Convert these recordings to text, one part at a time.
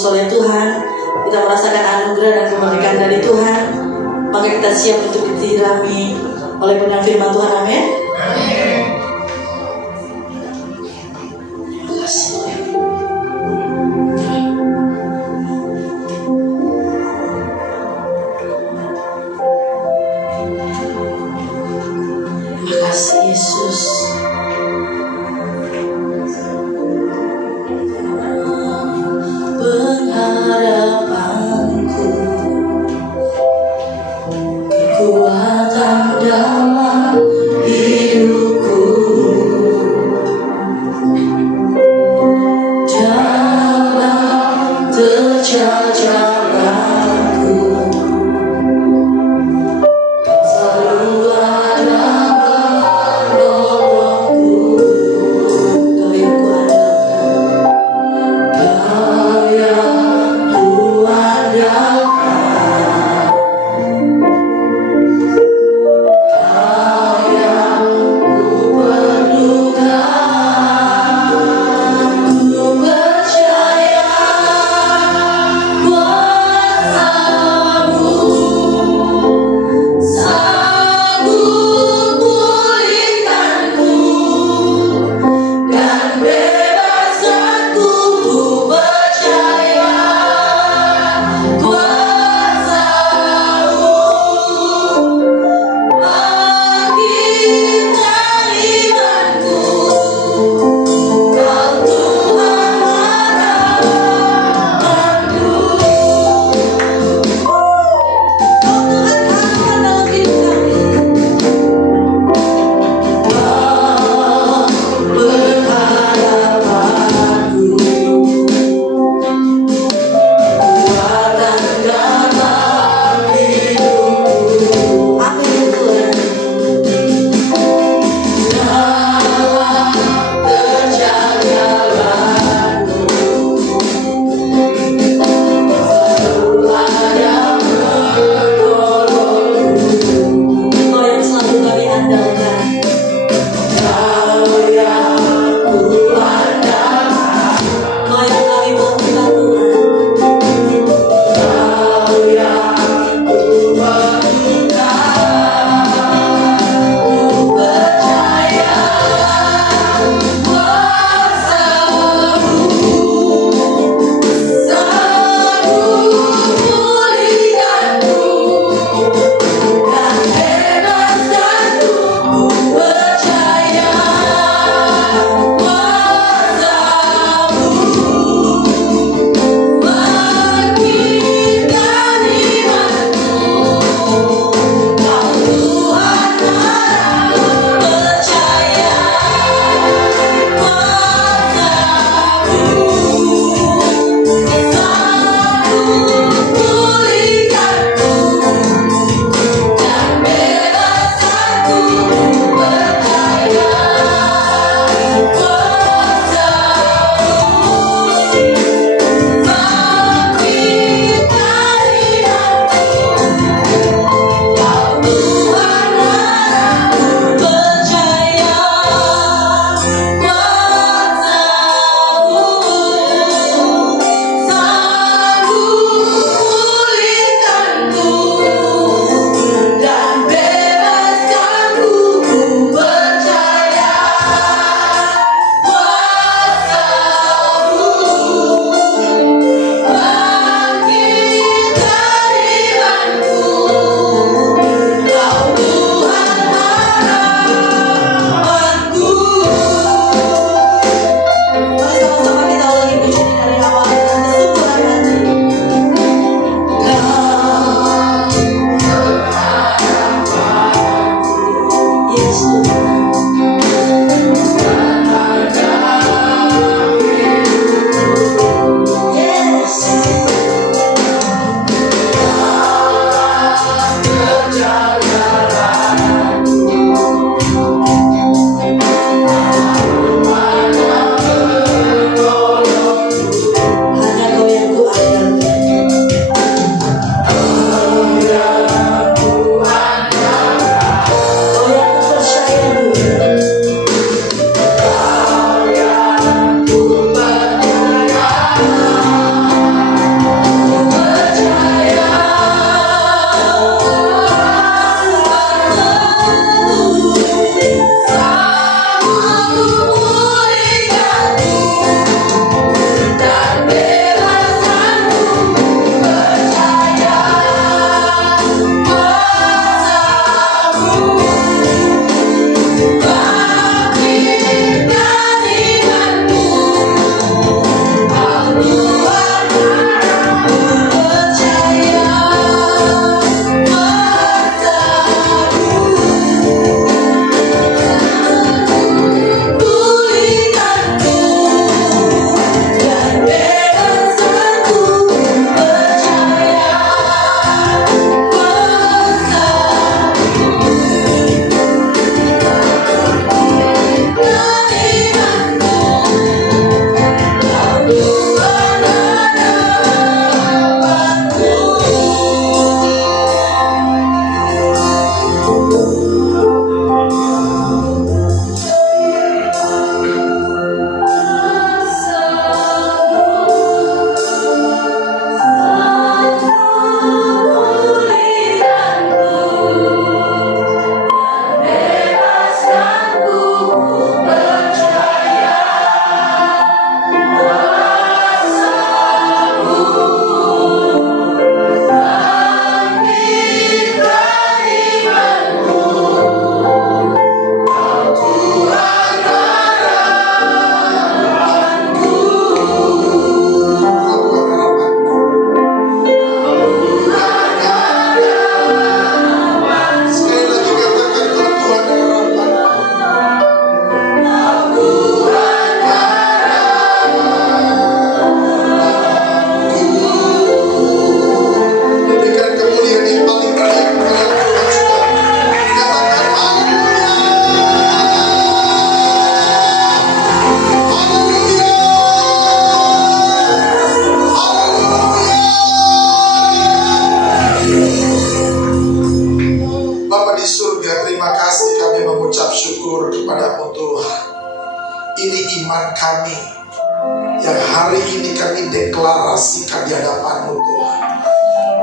ditebus oleh Tuhan, kita merasakan anugerah dan kemerdekaan dari Tuhan, maka kita siap untuk disirami oleh benar firman Tuhan. Amin. Terima kasih. Terima kasih Yesus. Pengharapanku, kekuatan dalam hidupku, dalam terjal jalanku, kau selalu ada menolongku. Kau yang kuandalkan, kau yang kuandalkan, kau yang kuperlukan. Ku percaya kuasa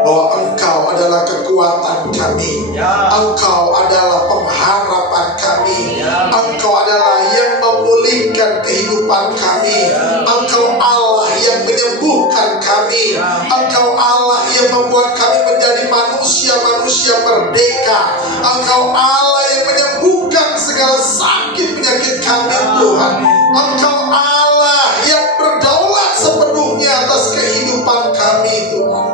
bahwa Engkau adalah kekuatan kami. Engkau adalah pengharapan kami. Engkau adalah yang memulihkan kehidupan kami. Engkau Allah yang menyembuhkan kami. Engkau Allah yang membuat kami menjadi manusia-manusia merdeka. Engkau Allah yang menyembuhkan segala sakit penyakit kami, Tuhan. Engkau Allah yang berdaulat sepenuhnya atas kehidupan kami, Tuhan.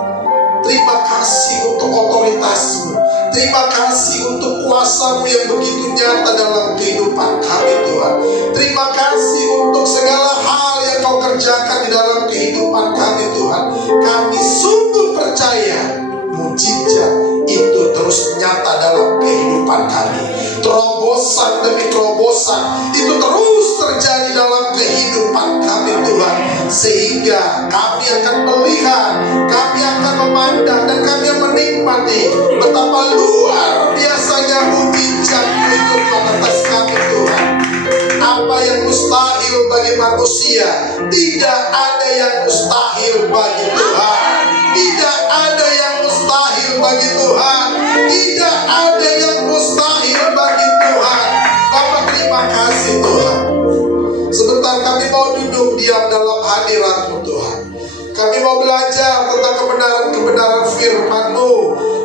Terima kasih untuk otoritas-Mu. Terima kasih untuk kuasa-Mu yang begitu nyata dalam kehidupan kami, Tuhan. Terima kasih untuk segala hal yang Kau kerjakan di dalam kehidupan kami, Tuhan. Kami sungguh percaya mujizat itu terus nyata dalam kehidupan kami. Terobosan demi terobosan itu terus terjadi dalam kehidupan kami, Tuhan. Sehingga kami akan melihat, kami akan memandang, dan kami akan menikmati betapa luar biasanya mujizat-Mu itu atas kami, Tuhan. Apa yang mustahil bagi manusia, tidak ada yang mustahil bagi Tuhan. Tidak ada yang mustahil bagi Tuhan. Tidak ada yang mustahil bagi Tuhan. Bapak, terima kasih, Tuhan. Sebentar kami mau duduk diam dalam hadirat-Mu, Tuhan. Kami mau belajar tentang kebenaran firman-Mu.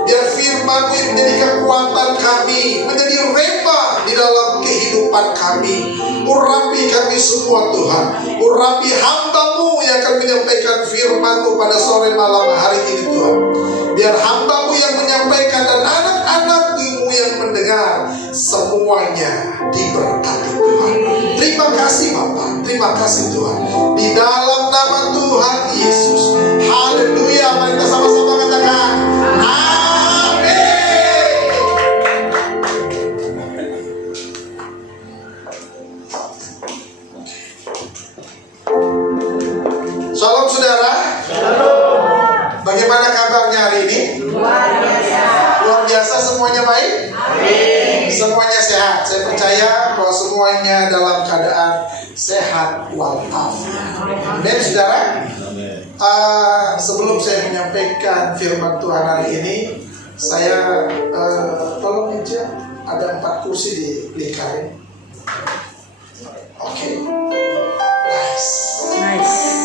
Biar firman-Mu menjadi kekuatan kami, menjadi rema di dalam kehidupan kami. Urapi kami semua, Tuhan. Urapi hamba-Mu yang akan menyampaikan firman-Mu pada sore malam hari ini, Tuhan. Biar hamba-Mu yang menyampaikan dan anak-anak-Mu yang mendengar, semuanya diberkati, Tuhan. Terima kasih, Bapak. Terima kasih, Tuhan. Di dalam nama Tuhan Yesus. Haleluya. Mari kita sama-sama katakan amin. Shalom, saudara. Shalom. Bagaimana kabarnya hari ini? Luar biasa. Luar biasa, semuanya baik? Amin. Semuanya sehat. Saya percaya bahwa semuanya dalam keadaan sehat walafiat. Amin, saudara. Sebelum saya menyampaikan firman Tuhan hari ini, saya tolong aja ada 4 kursi di lingkaran. Oke. Nice.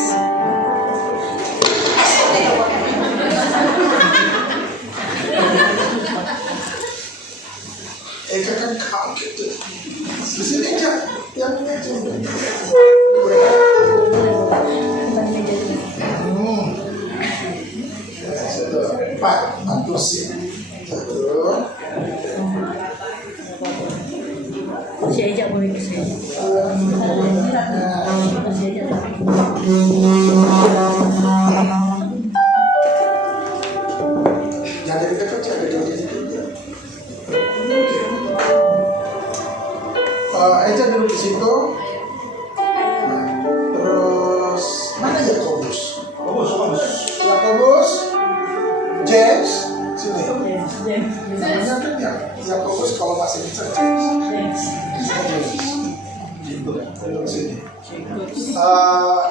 Kan kaget tuh. Di sini aja yang aja. Empat kursi. Si Eja boleh ke sini. Si Eja. Jangan dekat jaga jauh. Eja duduk di situ. Terus mana Yakobus? Yakobus, James, sini. Namanya kan Yakobus kalau masih bisa. Duduk sini.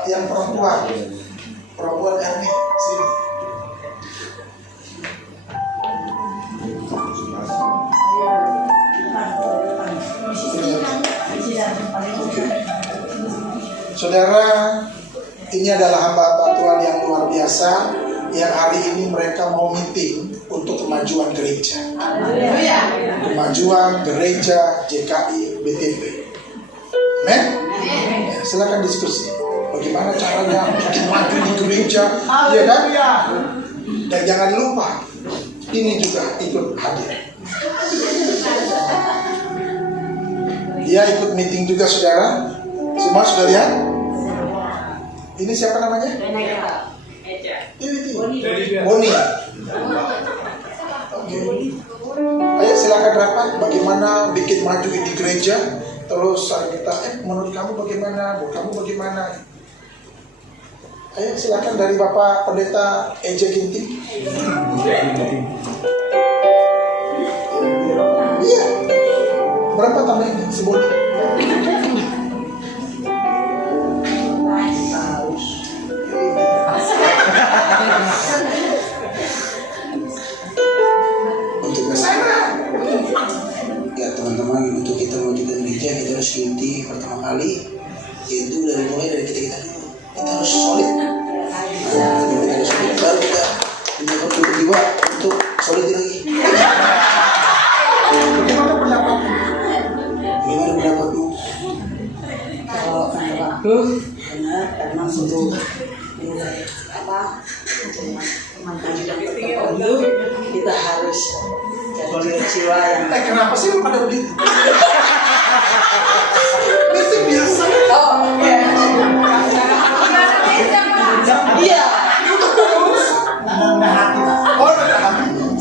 Yang perempuan Erni, sini. Saudara, ini adalah hamba Tuhan yang luar biasa, yang hari ini mereka mau meeting untuk kemajuan gereja. Kemajuan gereja JKI BTP. Amen? Ya, silakan diskusi. Bagaimana caranya bikin maju di gereja? Iya kan? Dan jangan lupa, ini juga ikut hadir. Dia ikut meeting juga, saudara. Semua sudah lihat? Ini siapa namanya? Ini Boni. Oke. Ayo silakan rapat. Bagaimana bikin maju di gereja? Terus kita, menurut kamu bagaimana? Menurut kamu bagaimana? Ayo silakan dari Bapak Pendeta Eja Ginting. Iya. Berapa tambahnya? Sebut. untuk apa untuk kita harus jadi jiwa yang Kenapa sih lu pada begitu? Itu biasa. iya.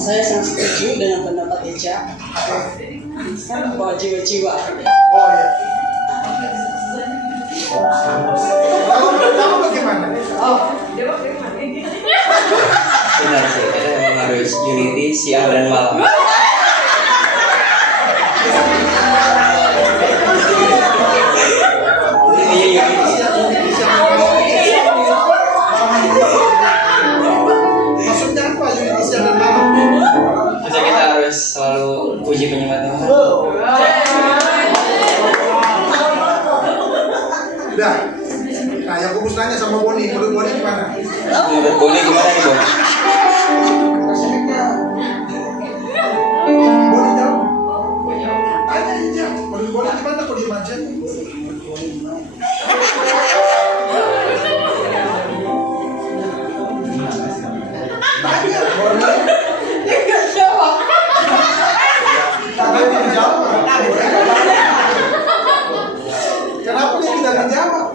Saya sangat setuju dengan pendapat Eja bahwa jiwa-jiwa. Oh iya. Kamu bagaimana? Benar sih, kita memang harus unity siang dan malam. Iya. Maksudnya apa unity siang dan malam? Maksudnya kita harus selalu puji penyembah Tuhan. Udah. Nah, yang Kubus nanya sama Boni, menurut Boni gimana? Menurut Boni gimana nih, Bang? Boni jawab. Tanya aja. Menurut Boni gimana? Kok diem aja? Tanya, Boni. Kenapa dia menjawab? Kenapa dia tidak menjawab?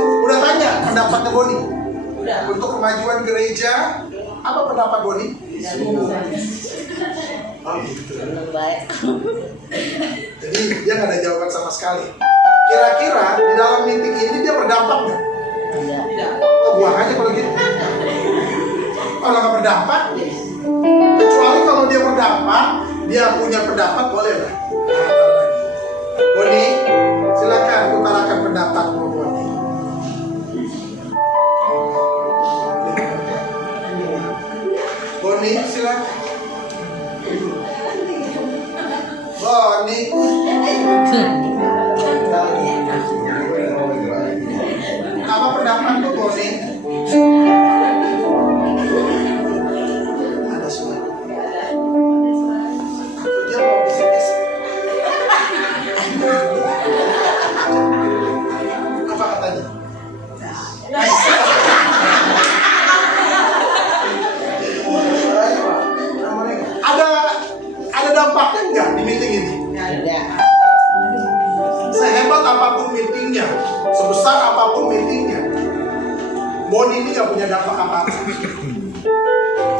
Udah tanya pendapatnya Boni. Untuk kemajuan gereja, apa pendapat Boni? Oh gitu. Jadi dia nggak ada jawaban sama sekali. Kira-kira di dalam meeting ini dia berdampak nggak? Oh, buang aja kalau gitu. Kalau nggak berdampak, kecuali kalau dia berdampak, dia punya pendapat boleh lah. Boni, silakan utarakan pendapatmu, Boni. Boni, silakan. Boni. Apa pendapatmu, Boni? Ada suara. Dia mau bisik-bisik. Apa katanya? Ada dampaknya enggak di meeting ini? Sehebat apapun meetingnya, sebesar apapun meetingnya, Boni ini nggak punya dampak apa-apa.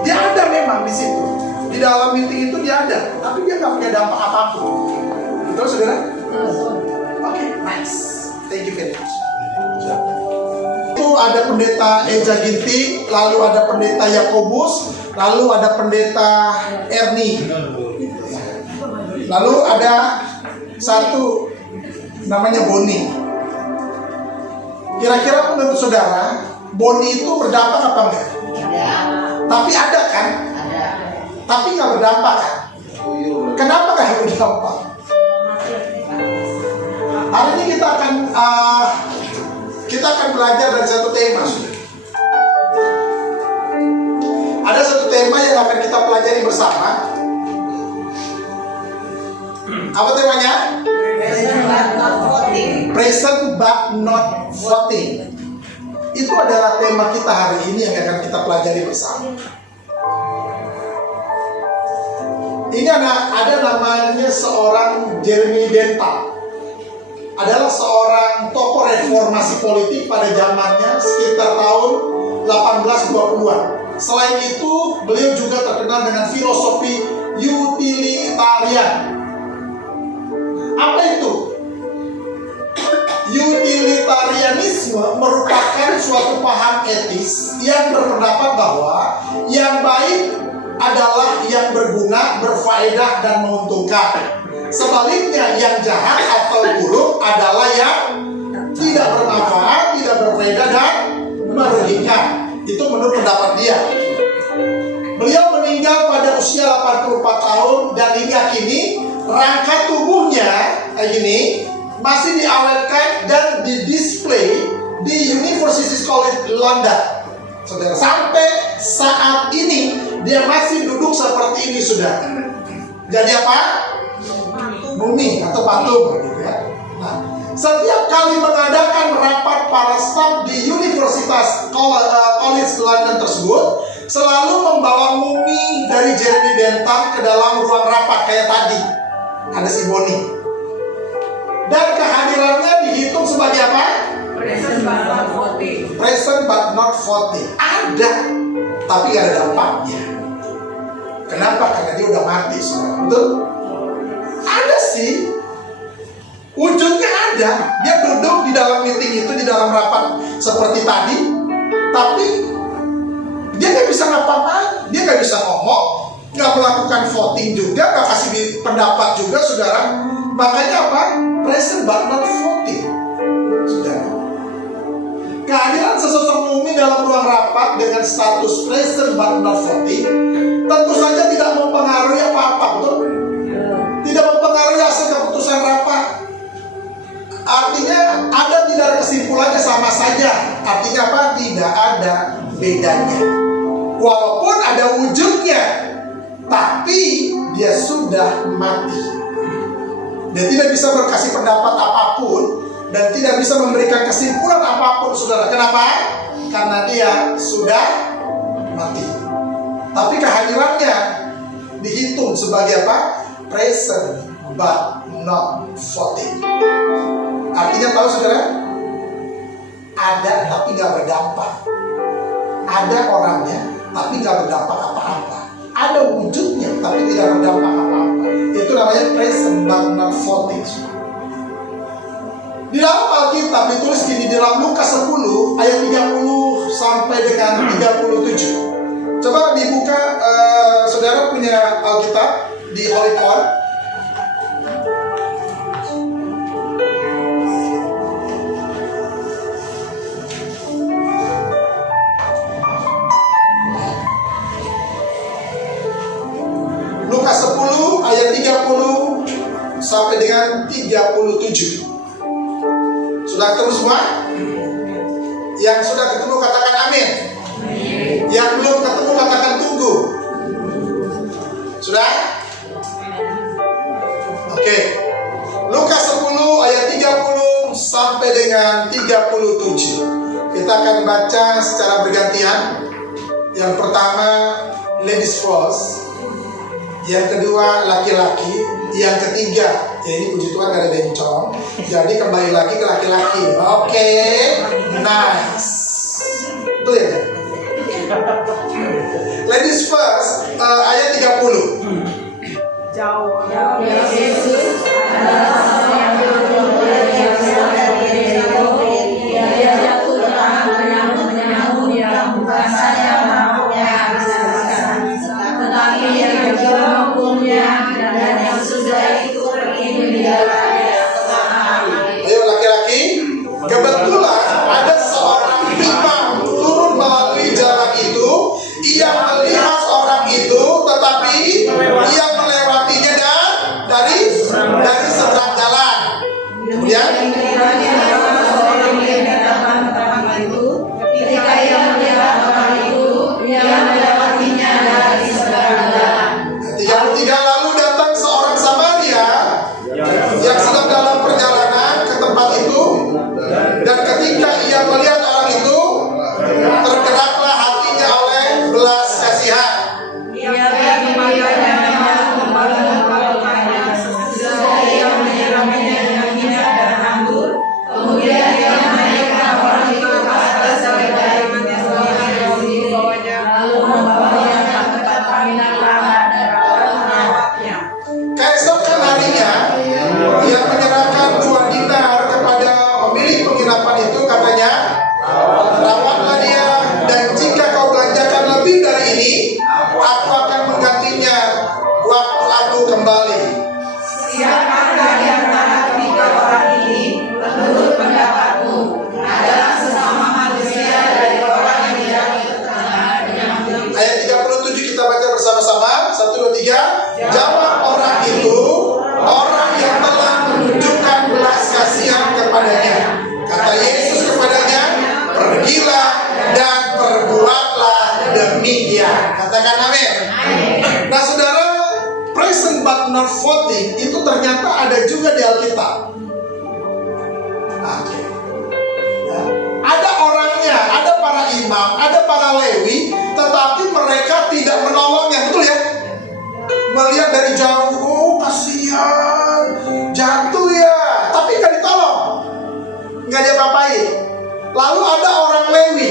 Dia ada memang di situ, di dalam meeting itu dia ada, tapi dia nggak punya dampak apapun. Betul, saudara? Oke, nice. Thank you very much. Itu ada pendeta Eja Ginting, lalu ada pendeta Yakobus, lalu ada pendeta Ernie, lalu ada satu namanya Boni. Kira-kira menurut saudara, Boni itu berdampak apa enggak? Tapi ada kan? Tapi nggak berdampak kan? Kenapa nggak berdampak? Hari ini kita akan belajar dari satu tema. Ada satu tema yang akan kita pelajari bersama. Apa temanya? Present but not voting. Itu adalah tema kita hari ini yang akan kita pelajari bersama. Ini ada namanya seorang Jeremy Bentham. Adalah seorang tokoh reformasi politik pada zamannya sekitar tahun 1820-an. Selain itu, beliau juga terkenal dengan filosofi utilitarian. Apa itu? Utilitarianisme merupakan suatu paham etis yang berpendapat bahwa yang baik adalah yang berguna, berfaedah, dan menguntungkan. Sebaliknya, yang jahat atau buruk adalah yang tidak bermanfaat, tidak berfaedah, dan merugikan. Itu menurut pendapat dia. Beliau meninggal pada usia 84 tahun dan hingga kini rangka tubuhnya kayak gini masih diawetkan dan didisplay di University College London. Saudara, sampai saat ini dia masih duduk seperti ini, sudah. Jadi apa? Mumi atau patung gitu ya. Nah, Setiap kali mengadakan rapat para staf di Universitas College London tersebut, selalu membawa mumi dari Jeremy Bentham ke dalam ruang rapat kayak tadi. Ada si Bonnie. Dan kehadirannya dihitung sebagai apa? Present Present but not voting. Ada, tapi gak ada dampaknya. Kenapa? Karena dia udah mati, saudara. Betul? Ada sih. Ujungnya ada. Dia duduk di dalam meeting itu, di dalam rapat seperti tadi, tapi dia gak bisa ngapa-ngapain. Dia gak bisa ngomong, gak melakukan voting juga, gak kasih pendapat juga, saudara. Makanya apa? Present but not voting, saudara. Kehadiran sesosok mumi dalam ruang rapat dengan status present but not voting tentu saja tidak mempengaruhi apa-apa, betul? Tidak mempengaruhi hasil keputusan rapat. Artinya ada tidak ada kesimpulannya sama saja. Artinya apa? Tidak ada bedanya. Walaupun ada wujudnya, tapi dia sudah mati. Dia tidak bisa berkasih pendapat apapun dan tidak bisa memberikan kesimpulan apapun, saudara. Kenapa? Karena dia sudah mati. Tapi kehadirannya dihitung sebagai apa? Present but not voting. Artinya tahu, saudara? Ada tapi gak berdampak. Ada orangnya tapi gak berdampak apa-apa. Ada wujudnya tapi tidak berdampak apa-apa. Itu namanya present but not voting. Di dalam Alkitab ditulis gini, di dalam Lukas 10 ayat 30 sampai dengan 37. Coba dibuka, saudara punya Alkitab di Holy Quran. Lukas 10 ayat 30 sampai dengan 37. Sudah ketemu semua? Yang sudah ketemu katakan amin. Yang belum ketemu katakan tunggu. Sudah? Oke. Lukas 10 ayat 30 sampai dengan 37. Kita akan baca secara bergantian. Yang pertama ladies first. Yang kedua laki-laki. Yang ketiga, ya ini puji Tuhan gak ada bencong. Jadi kembali lagi ke laki-laki. Oke, nice. Itu ya. Ladies first, ayat 30. Jauh Yesus adalah seorang yang dia jatuh dalam penyamu yang bukan saja mabuknya tetapi yang juga hukumnya dan yang sudah itu pergi meninggalkannya. Ayo laki-laki, kebetulan ada seorang imam turun melalui jalan itu. Ia melihat orang itu, tetapi ia melewatinya dan dari seberang jalan. Kemudian ketika ia melihat orang itu, ia melewatinya dari seberang jalan. 33, lalu datang seorang Samaria yang sedang dalam perjalanan ke tempat itu, dan ketika ia melihat orang itu, tergeraklah hatinya oleh belas kasihan. Ia memanggilnya membawa-bawakannya, sesudah ia menyiramnya dengan minyak dan anggur. Kemudian ia menaikkan orang itu ke atas dari bawahnya, lalu membawanya ke tempat penginapan dan merawatnya. Keesokan harinya, ia menyerahkan 2 dinar kepada pemilik penginapan itu, katanya, rawatlah dia, dan jika kau belanjakan lebih dari ini, aku akan menggantinya waktu aku kembali. Siapakah di antara ketiga orang ini, menurut pendapatmu, adalah sesama manusia dari orang yang dijatuh terkena penyakit? Ayat 37 kita baca bersama-sama. 1, 2, 3. Jawab orang itu, orang yang telah menunjukkan belas kasihan kepadanya. Kata Yesus kepadanya, pergilah dan perbuatlah demikian. Katakan amin. Nah saudara, present but not voting itu ternyata ada juga di Alkitab. Oke. Ya. Ada orangnya, ada para imam, ada para Lewi, tetapi mereka tidak menolongnya, betul ya? Melihat dari jauh, oh kasihan, jatuh ya, tapi nggak ditolong, nggak diapa-apain. Lalu ada orang Lewi.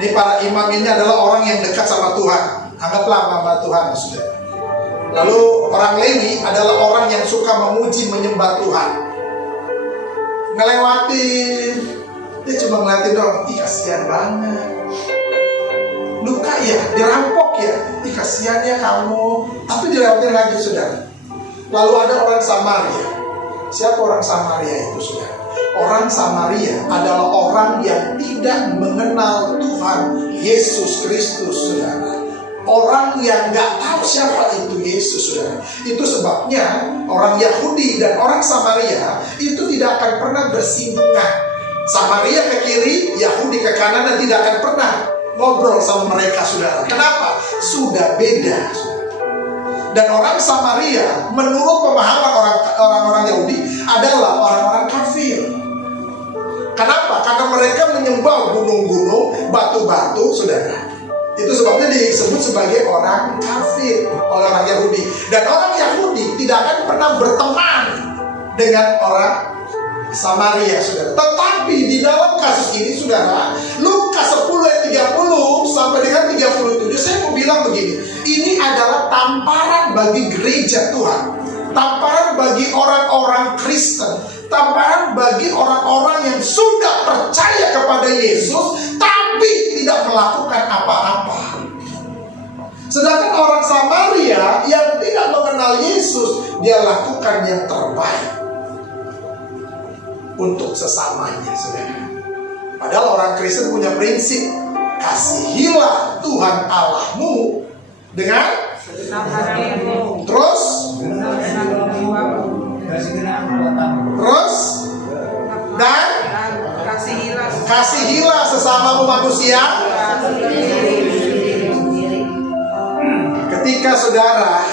Ini para imam ini adalah orang yang dekat sama Tuhan. Anggaplah hamba Tuhan, saudara. Lalu orang Lewi adalah orang yang suka memuji menyembah Tuhan. Ngelewatin, dia cuma ngeliatin dong, ih kasihan banget. Luka ya, dirampok ya, ih kasihan ya kamu. Tapi dilewatin lagi, saudara. Lalu ada orang Samaria. Siapa orang Samaria itu, saudara? Orang Samaria adalah orang yang tidak mengenal Tuhan Yesus Kristus, saudara. Orang yang gak tahu siapa itu Yesus, saudara. Itu sebabnya orang Yahudi dan orang Samaria itu tidak akan pernah bersinggungan. Samaria ke kiri, Yahudi ke kanan, dan tidak akan pernah ngobrol sama mereka, saudara. Kenapa? Sudah beda, saudara. Dan orang Samaria menurut pemahaman orang-orang Yahudi adalah orang-orang kafir. Kenapa? Karena mereka menyembah gunung-gunung, batu-batu, saudara. Itu sebabnya disebut sebagai orang kafir oleh orang Yahudi. Dan orang Yahudi tidak akan pernah berteman dengan orang Samaria, saudara. Tetapi di dalam kasus ini, saudara, Lukas 10 ayat 30 sampai dengan 37, saya mau bilang begini. Ini adalah tamparan bagi gereja Tuhan, tamparan bagi orang-orang Kristen, tamparan bagi orang-orang yang sudah percaya kepada Yesus tapi tidak melakukan apa-apa. Sedangkan orang Samaria yang tidak mengenal Yesus, dia lakukan yang terbaik untuk sesamanya, saudara. Padahal orang Kristen punya prinsip, kasihilah Tuhan Allahmu dengan terus dan kasihilah sesamamu manusia. Ketika saudara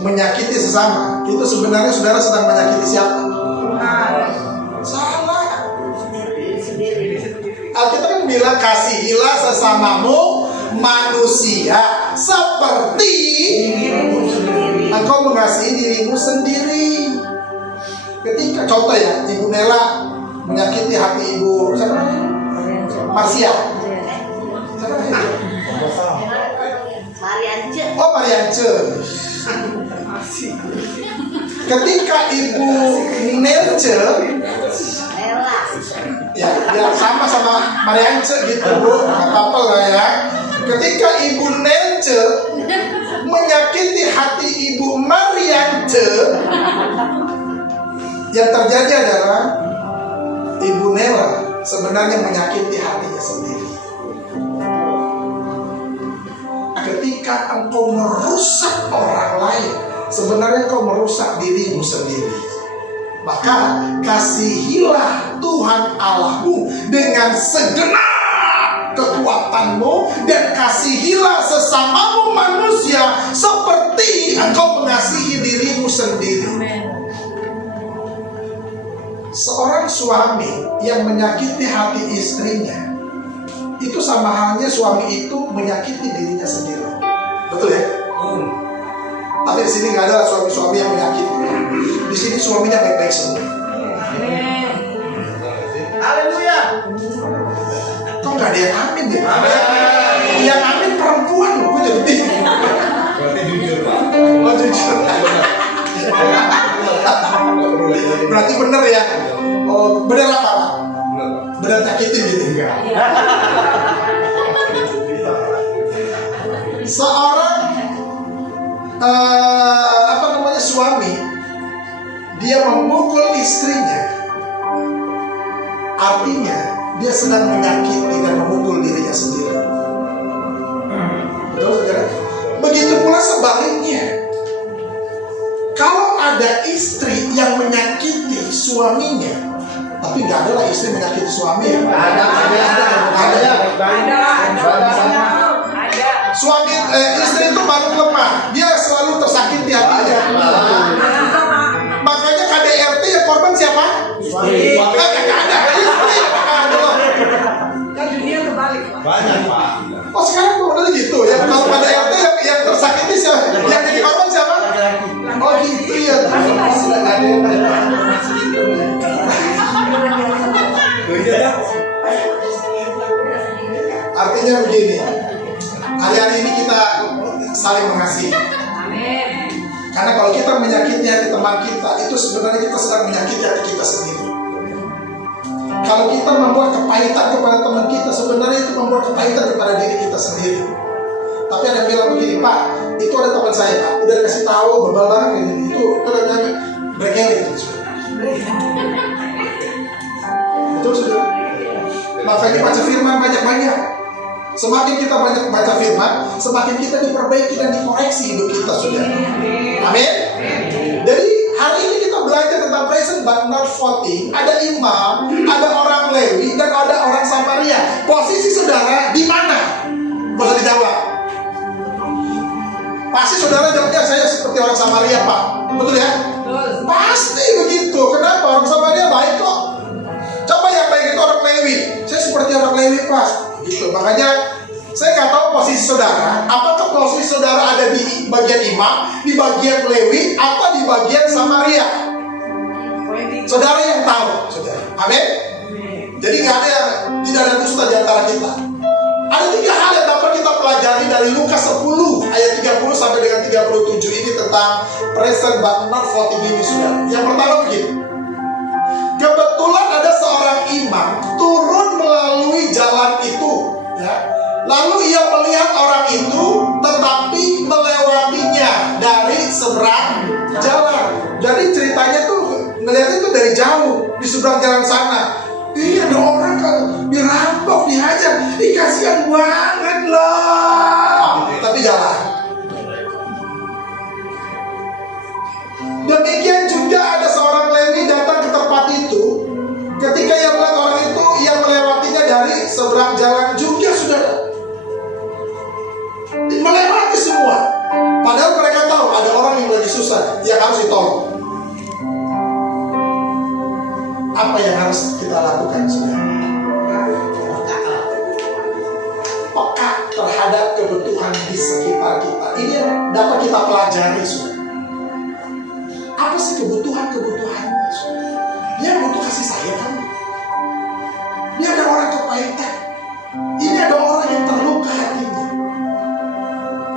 menyakiti sesama, itu sebenarnya saudara sedang menyakiti siapa? Salah. Alkitab kan bilang kasihilah sesamamu manusia seperti engkau mengasihi dirimu sendiri. Ketika contoh ya, Ibu Nela menyakiti hati Ibu siapa? Marsia. Oh, Mariance. Ketika Ibu Nelce, ya sama Mariance gitu, Bu, nggak apa-apa lah ya. Ketika Ibu Nelce menyakiti hati Ibu Mariance, yang terjadi adalah Ibu Nela sebenarnya menyakiti hatinya sendiri. Ketika engkau merusak orang lain, sebenarnya engkau merusak dirimu sendiri. Maka kasihilah Tuhan Allahmu dengan segenap kekuatanmu, dan kasihilah sesamamu manusia seperti engkau mengasihi dirimu sendiri. Seorang suami yang menyakiti hati istrinya, itu sama halnya suami itu menyakiti dirinya sendiri. Betul ya? Tapi di sini nggak ada suami-suami yang menyakiti. Di sini suaminya baik-baik semua. Haleluya. Kok nggak ada yang amin ya? Yang amin perempuan loh, gue jadi bingung. Berarti jujur, Pak. Oh, jujur. Berarti bener ya? Oh, bener apa, Pak? Bener nyakitin gitu? Enggak. Seorang suami, dia memukul istrinya, artinya dia sedang menyakiti dan memukul dirinya sendiri. Betul, saudara? Begitu pula sebaliknya. Kalau ada istri yang menyakiti suaminya, tapi nggak ada lah istri menyakiti suami ya. Ada. Suami istri itu paling lemah, dia selalu tersakiti hatinya. Makanya KDRT ya korban Artinya begini, hari-hari ini kita saling mengasihi. Karena kalau kita menyakiti hati teman kita, itu sebenarnya kita sedang menyakiti hati kita sendiri. Kalau kita membuat kepahitan kepada teman kita, sebenarnya itu membuat kepahitan kepada diri kita sendiri. Tapi ada yang bilang begini, Pak, itu ada teman saya, Pak, udah dikasih tahu berbal banget ini, itu ada berkelit gitu. Betul sudah. Makanya baca firman banyak-banyak. Semakin kita banyak baca firman, semakin kita diperbaiki dan dikoreksi hidup kita, sudah. Amin. Jadi hari ini kita belajar tentang present but not voting. Ada imam, ada orang Lewi, dan ada orang Samaria. Posisi saudara di mana? Bisa dijawab. Pasti saudara jawabnya, saya seperti orang Samaria, Pak. Betul ya? Pasti begitu. Kenapa? Orang Samaria baik kok. Coba yang baik itu orang Lewi. Saya seperti orang Lewi, Pak. Gitu. Makanya saya nggak tahu posisi saudara. Apakah posisi saudara ada di bagian imam, di bagian Lewi, atau di bagian Samaria? Saudara yang tahu, saudara. Amin. Jadi tidak ada dusta di antara kita. Ada 3 hal yang dapat kita pelajari dari Lukas 10 ayat 30 sampai dengan 37 ini tentang present but not voting ini, saudara. Yang pertama begini. Kebetulan ada seorang imam turun melalui jalan itu, ya. Lalu ia melihat orang itu, tetapi melewatinya dari seberang jalan. Jadi ceritanya tuh ngeliatnya tuh dari jauh, di seberang jalan sana. Iya, ada orang kan dirampok, dihajar, kasihan banget loh. Tapi jalan. Demikian juga ada seorang Lewi datang ke tempat itu. Ketika ia melihat orang itu, ia melewatinya dari seberang jalan juga, saudara. Melewati semua. Padahal mereka tahu ada orang yang lagi susah, yang harus ditolong. Apa yang harus kita lakukan, saudara? Peka terhadap kebutuhan di sekitar kita. Ini yang dapat kita pelajari, saudara. Apa sih kebutuhannya? Dia butuh kasih sayang kan? Dia ada orang kepahitan. Ini ada orang yang terluka hatinya.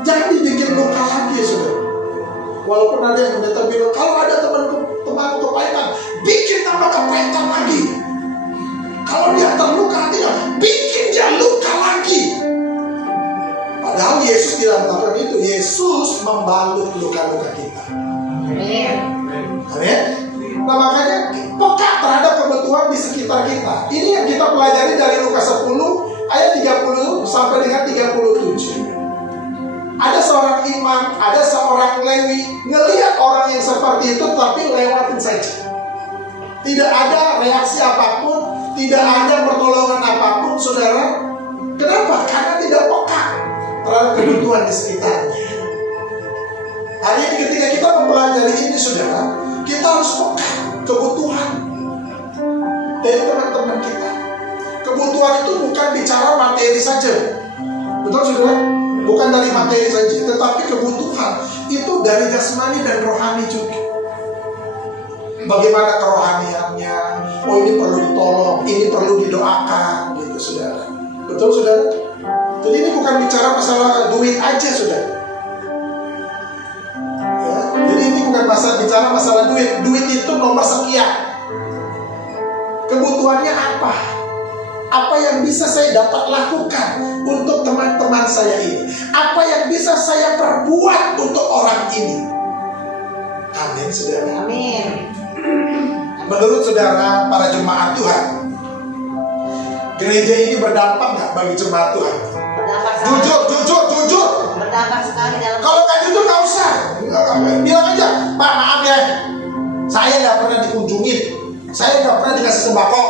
Jangan dibikin luka lagi, saudara. Walaupun ada yang pendeta bilang, kalau ada teman kepahitan, bikin tambah kepahitan lagi. Kalau dia terluka hatinya, bikin dia luka lagi. Padahal Yesus tidak melakukan itu. Yesus membalut luka-luka kita. Amin. Nah, makanya peka terhadap kebutuhan di sekitar kita. Ini yang kita pelajari dari Lukas 10 ayat 30 sampai dengan 37. Ada seorang imam, ada seorang Lewi ngelihat orang yang seperti itu, tapi lewatin saja. Tidak ada reaksi apapun, tidak ada pertolongan apapun, saudara. Kenapa? Karena tidak peka terhadap kebutuhan di sekitarnya. Hari ini ketika kita mempelajari ini, saudara, kita harus peka kebutuhan dari teman-teman kita. Kebutuhan itu bukan bicara materi saja. Betul, saudara? Bukan dari materi saja, tetapi kebutuhan itu dari jasmani dan rohani juga. Bagaimana kerohaniannya? Oh, ini perlu ditolong, ini perlu didoakan, gitu, saudara. Betul, saudara? Jadi ini bukan bicara masalah duit aja, saudara. Ya, jadi ini bukan bicara masalah duit. Duit itu nomor sekian. Kebutuhannya apa? Apa yang bisa saya dapat lakukan untuk teman-teman saya ini? Apa yang bisa saya perbuat untuk orang ini? Amin, saudara. Amin. Menurut saudara, para jemaat Tuhan, gereja ini berdampak nggak bagi jemaat Tuhan? Berdampak sekali. Jujur. Berdampak sekali dalam. Kalau nggak jujur nggak usah. Bilang aja, Pak, maaf ya, saya nggak pernah dikunjungin, saya nggak pernah dikasih sembako.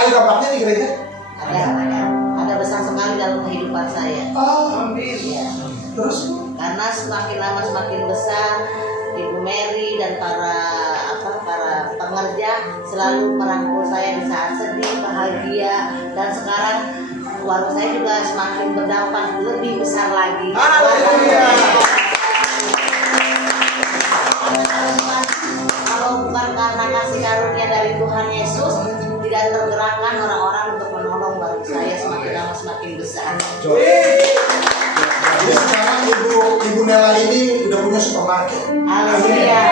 Ada dampaknya di gereja? Ada besar sekali dalam kehidupan saya. Oh, Ya. terus? Karena semakin lama semakin besar, Ibu Mary dan para pengerja selalu merangkul saya di saat sedih, bahagia, dan sekarang warung saya juga semakin berdampak lebih besar lagi. Kalau bukan karena kasih karunia dari Tuhan Yesus, tidak tergerakkan orang-orang untuk menolong tolong warung saya semakin lama semakin besar. Jadi sekarang Ibu Nela ini udah punya supermarket. Haleluya.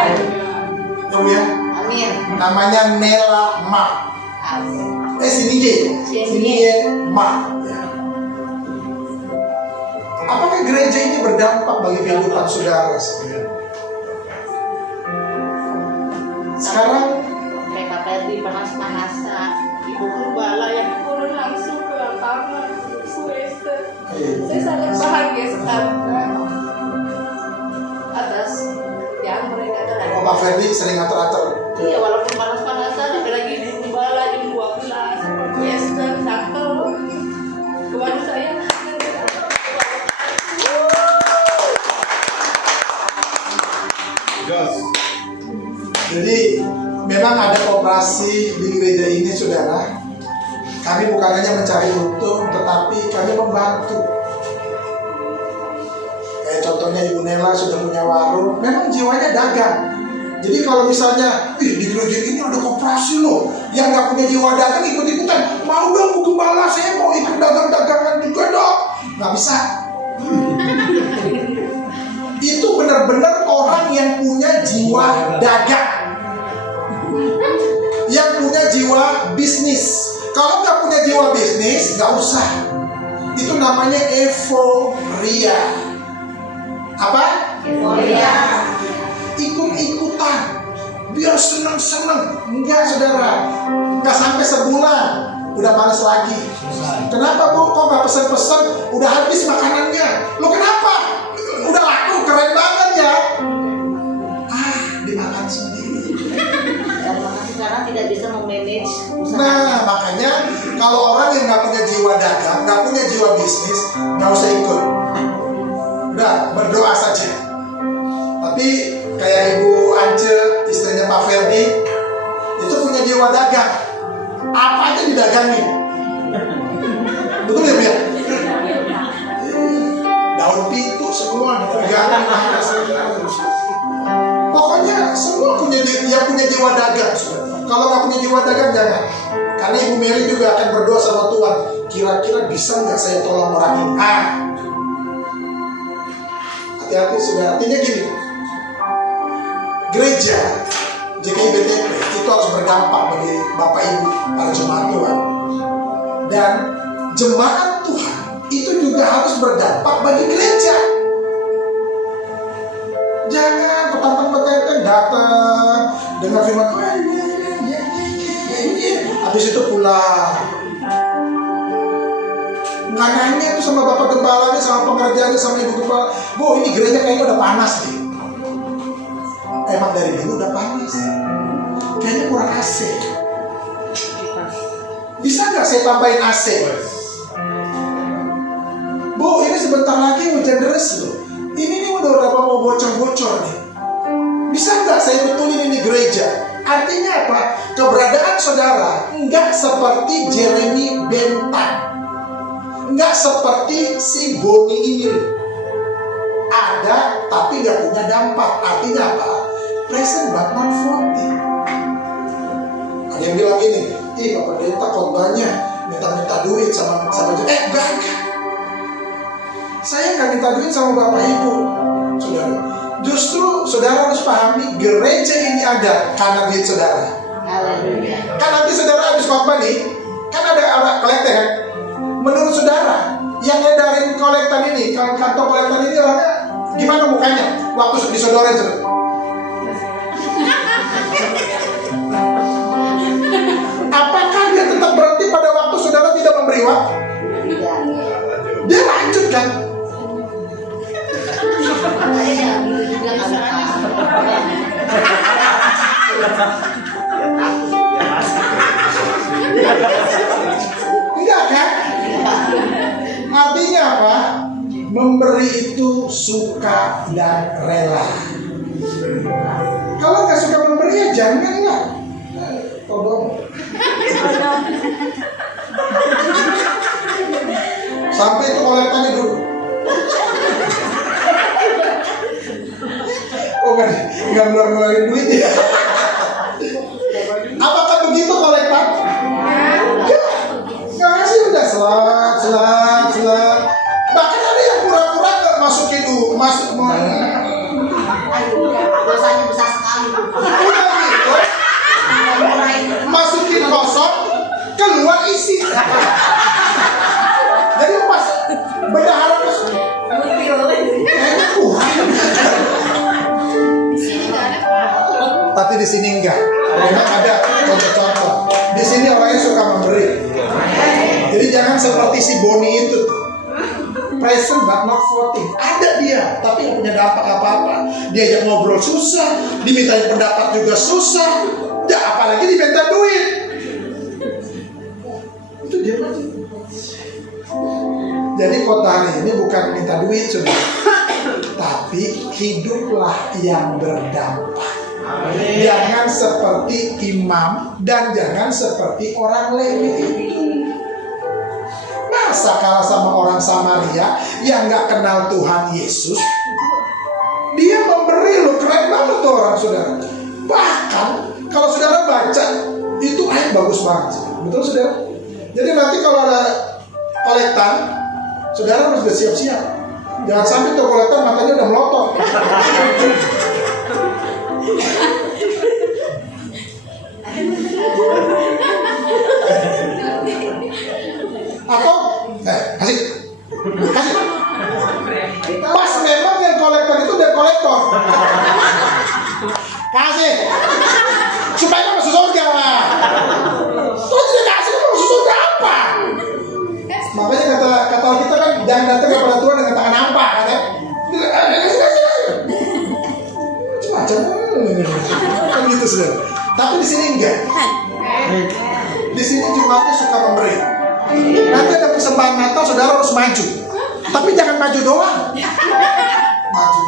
Oh ya, Amin. namanya Nela Mart. Amin. Sini je, Sini Mart. Ya. Apakah gereja ini berdampak bagi kehidupan saudara? Sekarang Mereka tadi panas-panasan. Ibu Gembala yang turun langsung ke lapangan semester. Saya sangat bahagia sekali atas yang mereka telah. Pak Ferdi sering atur-atur. Iya, walaupun panas-panasan, apalagi Ibu Gembala jam 12 Esther, Sakto, kepada saya. Jadi memang ada koperasi di gereja ini, saudara. Kami bukan hanya mencari untung, tetapi kami membantu. Kayak contohnya Ibu Nela sudah punya warung, memang jiwanya dagang. Jadi kalau misalnya, di gereja ini ada koperasi loh, yang nggak punya jiwa dagang ikut-ikutan, mau dong Bu Gembala, saya mau ikut dagang-dagangan juga dong. Nggak bisa. Itu benar-benar orang yang punya jiwa dagang, yang punya jiwa bisnis. Kalau nggak punya jiwa bisnis, nggak usah. Itu namanya euforia. Apa? Euforia. Ikut-ikutan, biar senang-senang. Enggak, saudara. Nggak sampai sebulan, udah males lagi. Kenapa Bu? Kok nggak pesen-pesen? Udah habis makanannya. Lo kenapa? Udah laku, keren banget ya. Dimakan sendiri. Dan maka sekarang tidak bisa memanage usaha. Nah, makanya kalau orang yang nggak punya jiwa dagang, nggak punya jiwa bisnis, nggak usah ikut. Udah, berdoa saja. Tapi kayak Ibu Ance, istrinya Pak Ferdi, itu punya jiwa dagang. Apa aja didagangin. Betul ya, Bu ya? Daun pitu semua dipegangin. Pokoknya semua punya jiwa dagang. Kalau nggak punya jiwa dagang jangan. Karena Ibu Mary juga akan berdoa sama Tuhan. Kira-kira bisa nggak saya tolong orang ini? Hati-hati saudara. Artinya gini, gereja GKI BTP itu harus berdampak bagi Bapak Ibu para jemaat Tuhan. Dan jemaat Tuhan itu juga harus berdampak bagi gereja. Jangan petang-petang datang dengar firman Tuhan, habis itu pulang. Nggak nanya tuh sama Bapak Gembalanya, sama pengerjanya, sama Ibu Gembala. Bu, ini gereja kayaknya udah panas nih. Emang dari dulu udah panas. Kayaknya kurang AC. Bisa nggak saya tambahin AC? Bu, ini sebentar lagi hujan deras loh. Ini nih udah mau bocor-bocor nih. Bisa nggak saya betulin ini gereja? Artinya apa? Keberadaan saudara nggak seperti Jeremy Bentham, nggak seperti si Boni ini. Ada tapi nggak punya dampak. Artinya apa? Present but not floating. Ada yang bilang gini, Pak Pendeta khotbahnya minta duit sama enggak. Saya nggak minta duit sama Bapak Ibu, saudara. Justru saudara harus pahami gereja ini ada karena duit saudara. Haleluya. Kan nanti saudara habis khotbah nih, kan ada kolektor kan. Menurut saudara, yang ngedarin kolektor ini, kantor kolektor ini orangnya gimana mukanya waktu disodorin saudara? Apakah dia tetap berhenti pada waktu saudara tidak memberi waktu? Tidak. Dia lanjut kan? Saya dulu juga Enggak kan? Artinya apa? Memberi itu suka dan rela. Kalau nggak suka memberi ya janganlah. Tolong. Sampai itu kolektornya dulu. Oh kan, nggak ngeluarin duit ya. Apakah begitu kolektor? Ya, nggak ngasih udah. sih? Jadi pas bendahara kayaknya Tuhan. Tapi di sini enggak. Memang ada contoh-contoh. Di sini orangnya suka memberi. Jadi jangan seperti si Boni itu. Present but not voting. Ada dia, tapi nggak punya dampak apa-apa. Diajak ngobrol susah, dimintain pendapat juga susah. Ya apalagi diminta duit. Itu dia aja. Jadi kota hari ini bukan minta duit sudah, tapi hiduplah yang berdampak. Jangan seperti imam dan jangan seperti orang Lewi itu. Masa kalah sama orang Samaria yang nggak kenal Tuhan Yesus, dia memberi loh, keren banget tuh orang saudara. Bahkan kalau saudara baca itu ayat bagus banget, betul saudara. Jadi nanti kalau ada kolektan, saudara harus siap-siap. Jangan sampai tuh kolektan matanya udah melotot. Atau kasih. Pas memang yang kolektor itu dia kolektor. Kasih. Supaya kamu masuk surga. Tuh tidak kasih kamu masuk surga apa? Makanya kata kita kan jangan datang kepada Tuhan dengan tangan hampa, katanya. Kasih. Macam-macam. Kan gitu saudara. Tapi di sini enggak. Di sini jemaatnya suka memberi. Nanti ada persembahan Natal, saudara harus maju. Tapi jangan maju doang. Maju.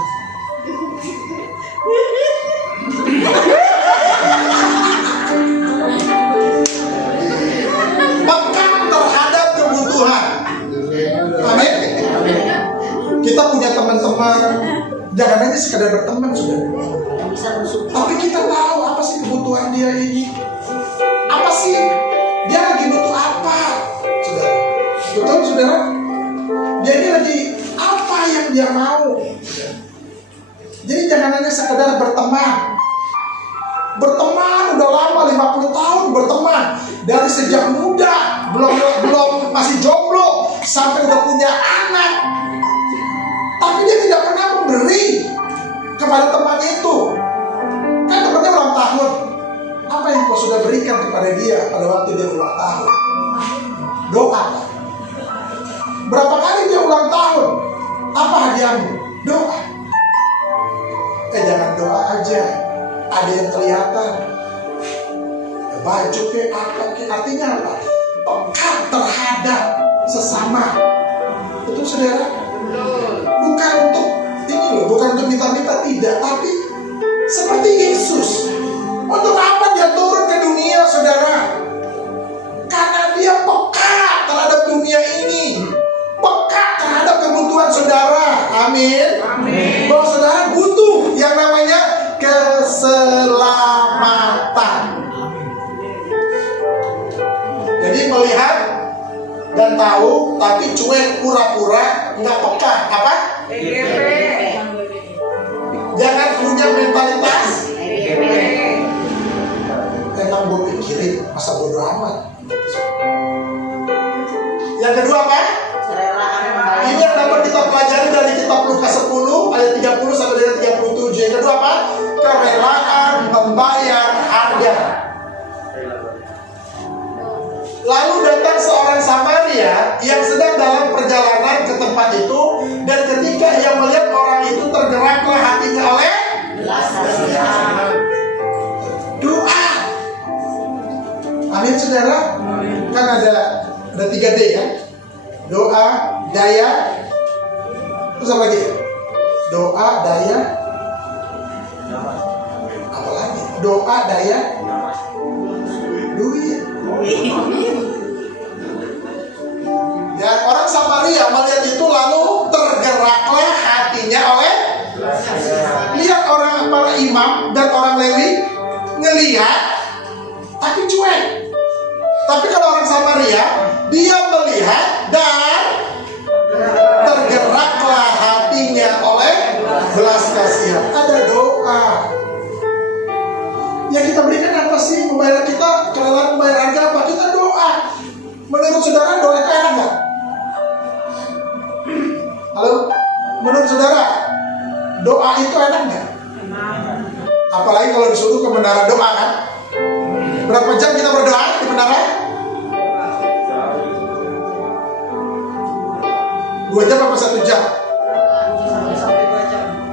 Pekan terhadap kebutuhan. Amin. Kita punya teman-teman. Jangan aja sekedar berteman, saudara. Tapi kita tahu apa sih kebutuhan dia ini. Apa sih? Dia lagi butuh apa? Saudara. Betul, saudara? Dia ini lagi apa yang dia mau? Jadi jangan hanya sekedar berteman. Berteman udah lama, 50 tahun berteman. Dari sejak muda, belum masih jomblo, sampai udah punya anak. Tapi dia tidak pernah memberi kepada teman itu. Kan temannya ulang tahun. Apa yang kau sudah berikan kepada dia pada waktu dia ulang tahun? Doa. Berapa kali dia ulang tahun? Apa hadiahmu? Doa. Jangan doa aja. Ada yang kelihatan. Baju ke apa ke? Artinya apa? Peka terhadap sesama. Betul saudara? Bukan untuk ini loh, bukan untuk minta-minta, tidak, tapi seperti Yesus. Untuk apa dia turun ke dunia, saudara? Karena dia peka terhadap dunia ini, peka terhadap kebutuhan saudara. Amin. Amin. Bahwa saudara butuh yang namanya keselamatan. Jadi melihat dan tahu, tapi cuek, pura-pura, nggak peka. Apa? Jangan punya mentalitas emang gue pikirin, masa bodo amat. Yang kedua apa? Ini yang dapat kita pelajari dari kitab Lukas 10 ayat 30 sampai dengan 37. Yang kedua apa? Kerelaan membayar harga. Lalu datang seorang Samaria yang sedang dalam perjalanan ke tempat itu, dan ketika ia melihat orang itu, tergeraklah hatinya oleh belas kasihan. Doa. Amin saudara. Kan ada 3D ya. Doa, daya, terus apa lagi? Doa, daya, apa lagi? Doa, daya, duit. Dan orang Samaria melihat itu, lalu tergeraklah hatinya oleh lihat orang para imam dan orang Lewi ngelihat tapi cuek. Tapi kalau orang Samaria, dia melihat dan tergeraklah hatinya oleh belas kasihan. Ada doa. Yang kita berikan apa sih? Membayar kita, kerelaan membayar harga apa? Kita doa. 2 jam apa 1 jam?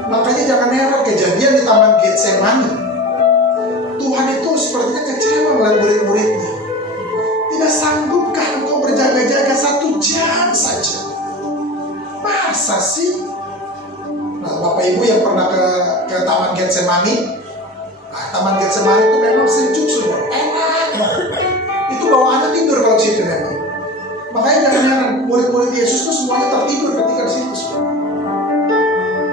Makanya jangan heran kejadian di Taman Getsemani. Tuhan itu sepertinya kecewa melihat murid-muridnya. Tidak sanggupkah engkau berjaga-jaga 1 jam saja? Masa sih? Nah, Bapak Ibu yang pernah ke Taman Getsemani, Taman Getsemani itu memang sejuk sudah, enak banget. Itu bawaannya tidur kalau situ memang. Makanya jangan heran murid-murid Yesus itu semuanya tertidur ketika di situ.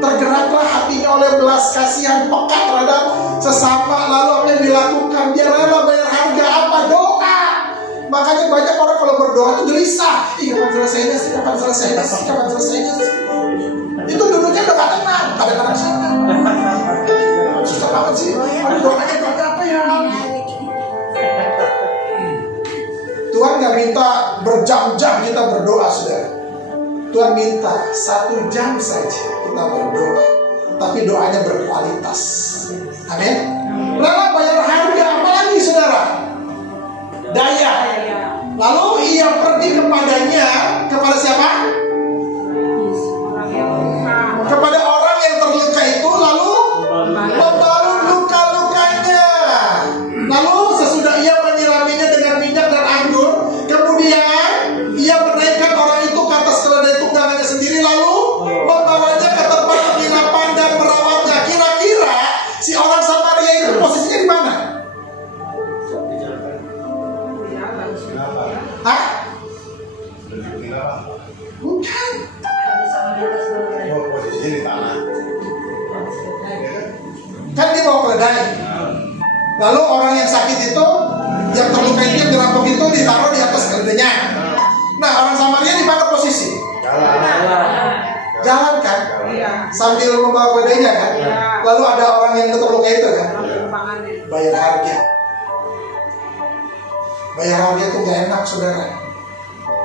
Tergeraklah hatinya oleh belas kasihan peka terhadap sesama, lalu apa yang dilakukan? Dia rela bayar harga apa? Doa. Makanya banyak orang kalau berdoa itu gelisah. Kapan selesainya sih? Kapan selesainya sih? Kapan selesainya sih? Itu duduknya udah gak tenang. Kadang-kadang sana. Susah banget sih. Aduh, doanya apa ya? Tuhan gak minta berjam-jam kita berdoa, saudara. Tuhan minta 1 jam saja kita berdoa, tapi doanya berkualitas. Amin. Rela bayar harga, apalagi saudara? Daya. Lalu ia pergi kepadanya, kepada siapa? Kepada orang yang terluka itu, lalu membalut luka-lukanya. Lalu sesudah ia menyiraminya dengan minyak dan anggur, kemudian ia menaikkan orang itu ke atas keledai tunggangannya sendiri, lalu membawanya ke tempat penginapan dan merawatnya. Kira-kira si orang Samaria itu posisinya di mana? Hah? Bukan. Posisinya di tanah. Kan dia bawa keledai. Lalu orang yang sakit itu, yang terluka itu, yang dirampok itu ditaruh di atas keledainya. Nah, orang Samaria di mana posisi? Jalan kan? Sambil membawa keledainya kan? Lalu ada orang yang terluka itu kan? Bayar harga. Bayar harga itu gak enak, saudara.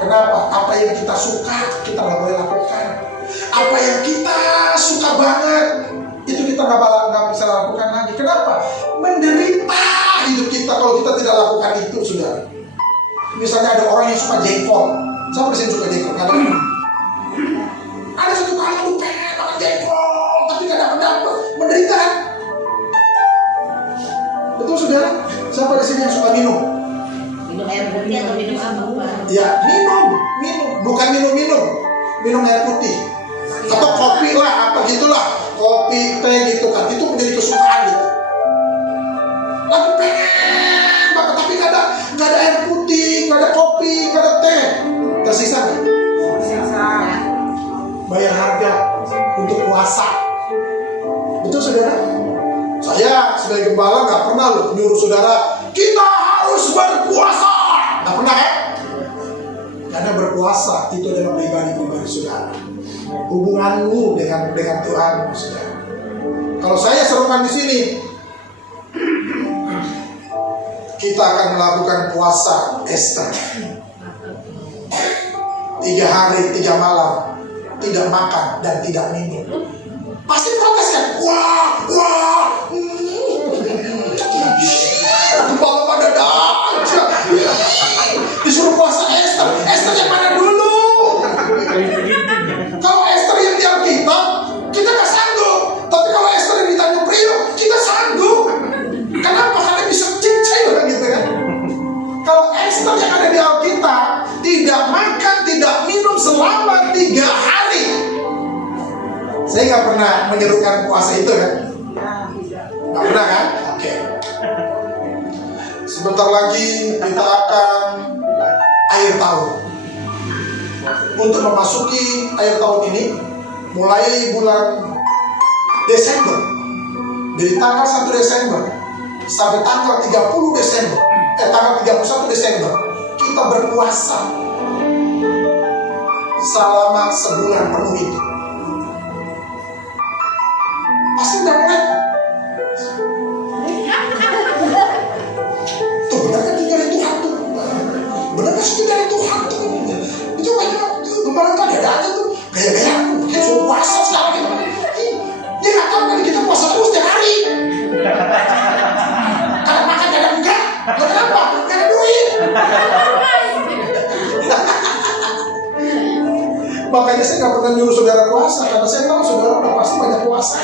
Kenapa? Apa yang kita suka, kita gak boleh lakukan. Apa yang kita suka banget, itu kita gak bisa lakukan lagi. Kenapa? Menderita hidup kita kalau kita tidak lakukan itu, saudara. Misalnya ada orang yang suka jengkol. Siapa sih yang suka jengkol? Ada satu kali aku pengen makan jengkol, tapi gak dapet. Menderita kan? Betul, saudara? Siapa di sini yang suka minum? Minum air putih atau minum apa? Ya, minum. Bukan minum air putih. Atau kopi lah, apa gitulah. Kopi, teh gitu kan. Itu menjadi kesukaan gitu. Aku pengen banget, tapi gak ada air putih, gak ada kopi, gak ada teh. Tersisa gak? Bayar harga untuk puasa. Betul, saudara? Saya sebagai gembala gak pernah loh nyuruh saudara, kita harus berpuasa. Gak pernah kan? Karena berpuasa itu adalah pribadi saudara. Hubunganmu dengan Tuhan, saudara. Kalau saya serukan di sini, kita akan melakukan puasa Ester. 3 hari 3 malam, tidak makan dan tidak minum. Pasti protes kan? Wah, kepala pada aja. Disuruh puasa Ester. Ester yang mana dulu? Kalau Ester yang di Alkitab, kita gak sanggup. Tapi kalau Ester yang di Tanjung Priok, kita sanggup. Kenapa? Karena bisa cincin gitu kan. Kalau Ester yang ada di Alkitab, tidak makan, tidak minum selama 3 hari. Saya gak pernah menyerukan puasa itu kan? Gak pernah kan? Oke. Sebentar lagi kita akan akhir tahun. Untuk memasuki akhir tahun ini, mulai bulan Desember, dari tanggal 1 Desember sampai tanggal 30 Desember, tanggal 31 Desember, kita berpuasa selama sebulan penuh itu. Pasti udah mulai. Tuh benar kan itu dari Tuhan tuh. Benar kan itu dari Tuhan tuh. Itu banyak kemarin kan ada aja tuh gaya-gaya kayak suruh puasa sekarang gitu. Dia nggak tahu kan kita puasa terus setiap hari. Kalau makan gak ada enggak, kenapa? Gak ada duit. Makanya saya nggak pernah nyuruh saudara puasa, karena saya tahu saudara udah pasti banyak puasa.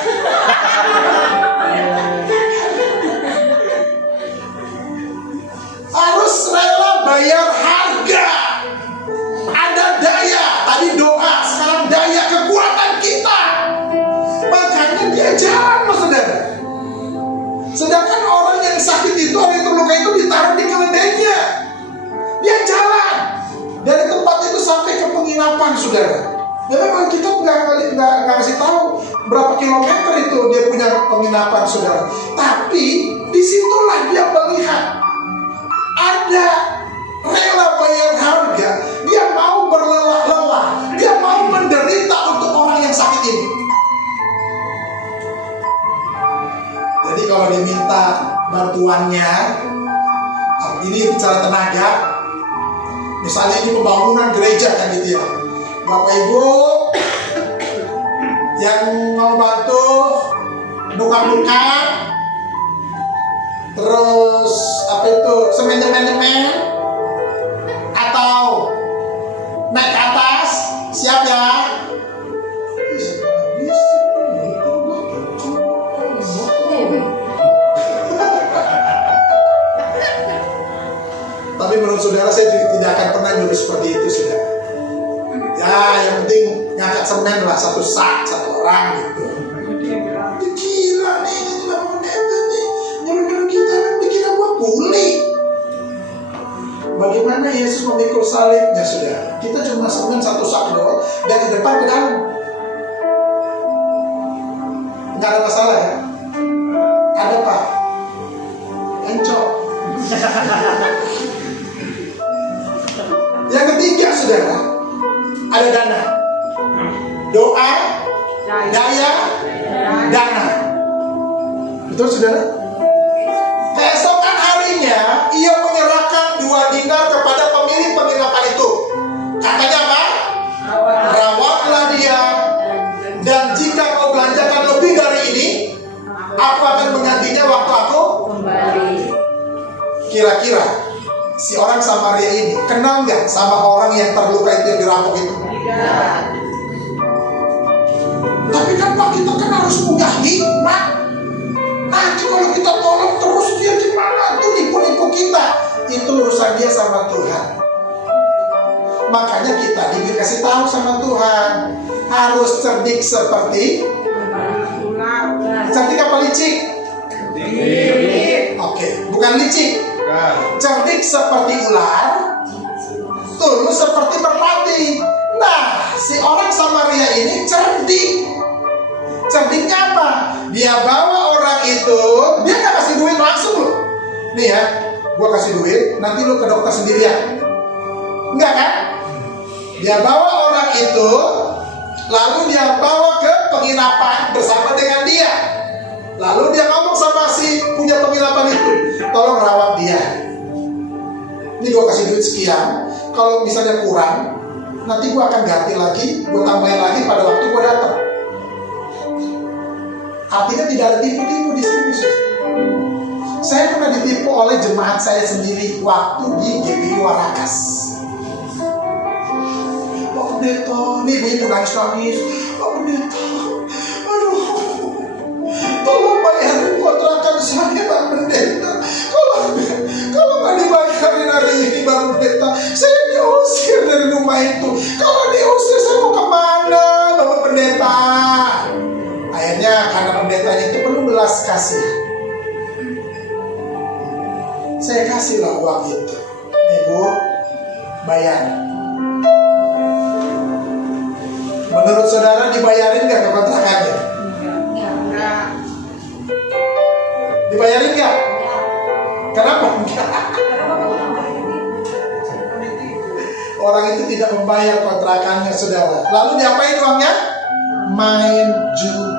Harus rela bayar harga. Ada daya, tadi doa, sekarang daya kekuatan kita. Makanya dia jalan loh saudara. Sedangkan orang yang sakit itu, orang yang terluka itu ditaruh di keledainya. Dia jalan dari tempat itu sampai ke penginapan saudara. Ya memang kita nggak kasih tahu berapa kilometer itu dia punya penginapan saudara. Tapi disitulah dia melihat ada rela bayar harga. Dia mau berlelah-lelah, dia mau menderita untuk orang yang sakit ini. Jadi kalau diminta bantuannya, ini bicara tenaga. Misalnya ini pembangunan gereja kan gitu ya. Bapak Ibu yang mau bantu nukang-nukang, terus apa itu semen-semen atau naik ke atas, siap ya? Tapi menurut saudara saya juga tidak akan pernah nyuruh seperti itu saudara. Ya yang penting ngangkat semen lah, satu sak, satu orang gitu. Gila nih, ini cuma pendeta nih, nyuruh-nyuruh kita dikira buat kuli. Bagaimana Yesus memikul salibnya saudara? Kita cuma semen satu sak doang dari depan ke dalam. Nggak ada masalah ya? Ada Pak? Encok. Yang ketiga saudara, ada dana. Doa, daya, dana. Betul saudara? Keesokan harinya ia menyerahkan 2 dinar kepada pemilik penginapan itu. Katanya apa? Rawatlah dia, dan jika kau belanjakan lebih dari ini, aku akan menggantinya waktu aku kembali. Kira-kira si orang Samaria ini kenal nggak sama orang yang terluka itu, yang dirampok itu? Tidak. Tapi kan Pak, kita kan harus punya hikmat. Nanti kalau kita tolong terus dia gimana? Itu nipu-nipu kita. Itu urusan dia sama Tuhan. Makanya kita dikasih tahu sama Tuhan, harus cerdik seperti cerdik apa licik? Oke, bukan licik. Cerdik seperti ular, tulus seperti merpati. Nah, si orang Samaria ini cerdik. Cerdiknya apa? Dia bawa orang itu, dia nggak kasih duit langsung loh. Nih ya, gua kasih duit, nanti lu ke dokter sendirian. Enggak kan? Dia bawa orang itu, lalu dia bawa ke penginapan bersama dengan dia. Lalu dia ngomong sama si punya penginapan itu, tolong rawat dia. Ini gue kasih duit sekian. Kalau misalnya kurang, nanti gue akan ganti lagi, gue tambahin lagi pada waktu gue datang. Artinya tidak ada tipu-tipu di sini. Saya pernah ditipu oleh jemaat saya sendiri waktu di GBI Warakas. Pak Pendeta, nih ibu nangis-nangis. Pak Pendeta, aduh, tolong bayarin kontrakan saya Pak Pendeta. Kalau nggak dibayarin hari ini Pak Pendeta, saya diusir dari rumah itu. Kalau diusir saya mau kemana Bapak Pendeta? Akhirnya karena pendetanya itu penuh belas kasihan, saya kasihlah uang itu. Nih Bu, bayar. Menurut saudara dibayarin nggak ke kontrakannya? Enggak. Dibayarin nggak? Kenapa enggak? Orang itu tidak membayar kontrakannya saudara. Lalu diapain uangnya? Main judi.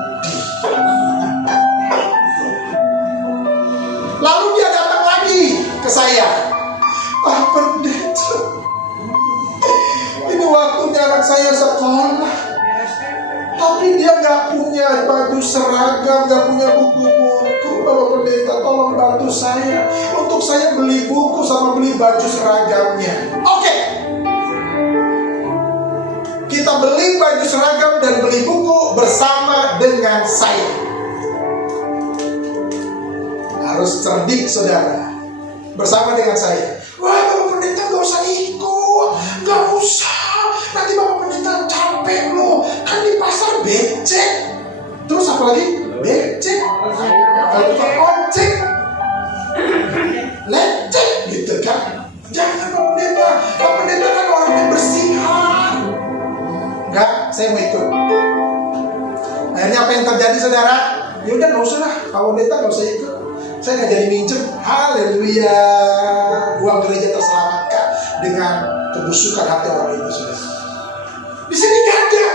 Lalu dia datang lagi ke saya, Pak Pendeta, ini waktunya anak saya sekolah, tapi dia nggak punya baju seragam, nggak punya buku-buku. Bapak Pendeta, tolong bantu saya untuk saya beli buku sama beli baju seragamnya. Oke. Kita kita beli baju seragam dan beli buku bersama dengan saya. Harus cerdik saudara. Bersama dengan saya. Wah, Bapak Pendeta gak usah ikut. Gak usah. Nanti Bapak Pendeta capek loh. Kan di pasar becek. Terus apa lagi? Becek. Kalau tukang ojek, lecek gitu kan. Jangan Bapak Pendeta. Bapak Pendeta kan orang kebersihan. Enggak, saya mau ikut. Akhirnya apa yang terjadi saudara? Ya udah gak usah lah. Bapak Pendeta gak usah ikut. Saya nggak jadi minjem. Haleluya. Uang gereja terselamatkan dengan kebusukan hati orang itu saudara. Di sini nggak ada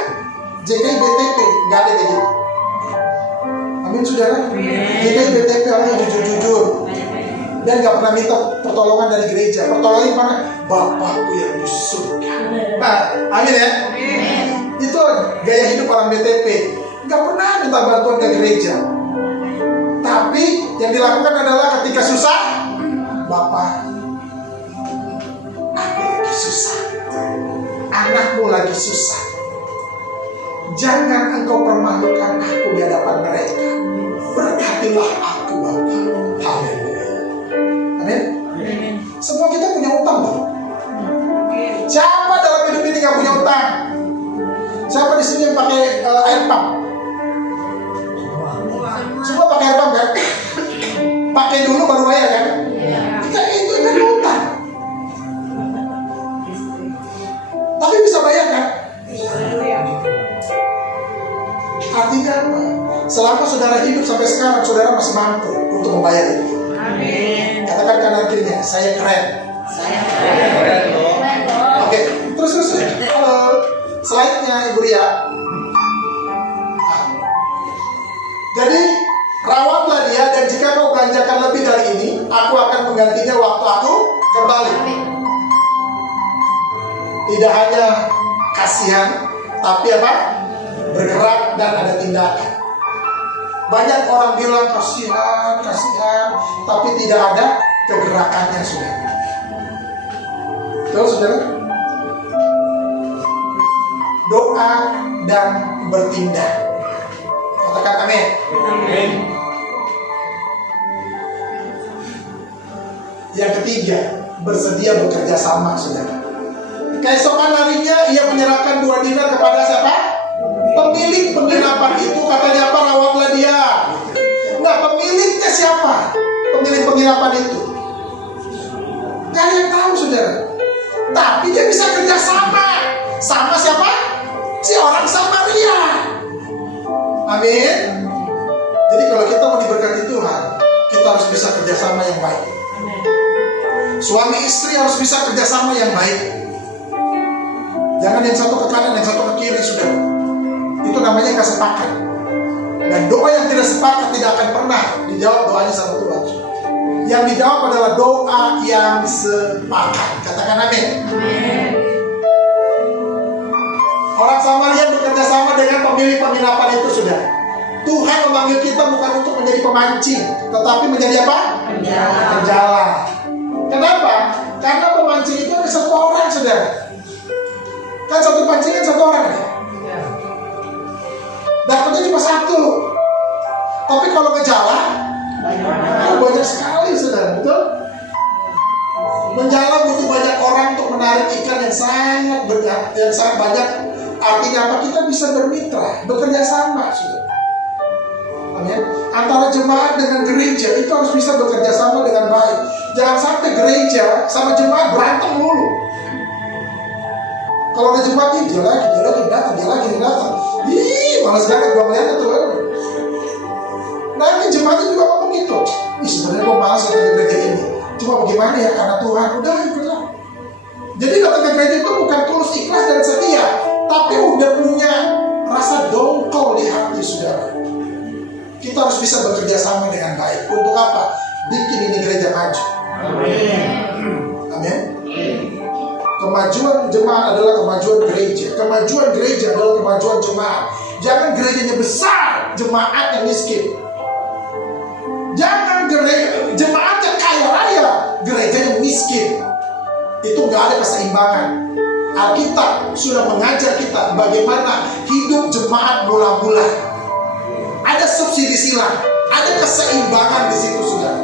JKI BTP, nggak ada kayak gitu. Amin saudara. JKI BTP orang yang jujur-jujur dan nggak pernah minta pertolongan dari gereja. Pertolongan mana? Bapakku yang di surga. Nah, amin ya. Itu gaya hidup orang BTP. Nggak pernah minta bantuan ke gereja. Tapi yang dilakukan adalah ketika susah, Bapak, aku lagi susah, anakmu lagi susah. Jangan engkau permalukan aku di hadapan mereka. Berkatilah aku, Bapak. Haleluya. Amin. Semua kita punya utang, Bapak. Siapa dalam hidup ini nggak punya utang? Siapa di sini yang pakai air pump? Semua pakai air pump kan? Pakai dulu baru bayar kan? Kita itu kan utang. Tapi bisa bayar kan? Artinya apa? Selama saudara hidup sampai sekarang, saudara masih mampu untuk membayar itu. Amin. Katakan kanan kirinya, saya keren. Oke, terus. Halo. Slide-nya Ibu Ria. Jadi rawatlah dia, dan jika kau belanjakan lebih dari ini, aku akan menggantinya waktu aku kembali. Tidak hanya kasihan, tapi apa? Bergerak dan ada tindakan. Banyak orang bilang kasihan, tapi tidak ada kegerakannya, saudara. Betul, saudara? Doa dan bertindak. Katakan amin. Amin. Yang ketiga, bersedia bekerja sama, saudara. Keesokan harinya ia menyerahkan 2 dinar kepada siapa? Pemilik penginapan itu. Katanya apa? Rawatlah dia. Nah, pemiliknya siapa? Pemilik penginapan itu gak ada yang tahu, saudara. Tapi dia bisa kerja sama. Sama siapa? Si orang Samaria. Amin. Jadi kalau kita mau diberkati Tuhan, kita harus bisa kerjasama yang baik. Suami istri harus bisa kerjasama yang baik. Jangan yang satu ke kanan, yang satu ke kiri, sudah. Itu namanya nggak sepakat. Dan doa yang tidak sepakat tidak akan pernah dijawab doanya sama Tuhan. Yang dijawab adalah doa yang sepakat. Katakan amin. Orang Samaria bekerja sama dengan pemilik penginapan itu, sudah. Tuhan memanggil kita bukan untuk menjadi pemancing, tetapi menjadi apa? Penjala. Kenapa? Karena pemancing itu ada 1 orang, saudara. Kan satu pancingan 1 orang ya? Dapatnya cuma 1. Tapi kalau ngejala, banyak sekali, saudara. Betul? Menjala butuh banyak orang untuk menarik ikan yang sangat banyak. Artinya apa? Kita bisa bermitra, bekerja sama, saudara. Amin. Antara jemaat dengan gereja itu harus bisa bekerja sama dengan baik. Jangan sampai gereja sama jemaat berantem dulu. Kalau ada jemaat ini, dia lagi datang. Ih, malas banget gua melihat itu. Nanti jemaatnya juga ngomong gitu. Ih, sebenarnya gua malas datang ke gereja ini. Cuma bagaimana ya, karena Tuhan. Udah, ikutlah. Jadi datang ke gereja itu bukan tulus, ikhlas dan setia, tapi udah punya rasa dongkol di hati, saudara. Kita harus bisa bekerja sama dengan baik. Untuk apa? Bikin ini gereja maju. Amin. Kemajuan jemaat adalah kemajuan gereja. Kemajuan gereja adalah kemajuan jemaat. Jangan gerejanya besar, jemaatnya miskin. Jangan jemaatnya kaya raya, gerejanya miskin. Itu gak ada keseimbangan. Alkitab sudah mengajar kita bagaimana hidup jemaat mula-mula. Ada subsidi silang, ada keseimbangan di situ, saudara.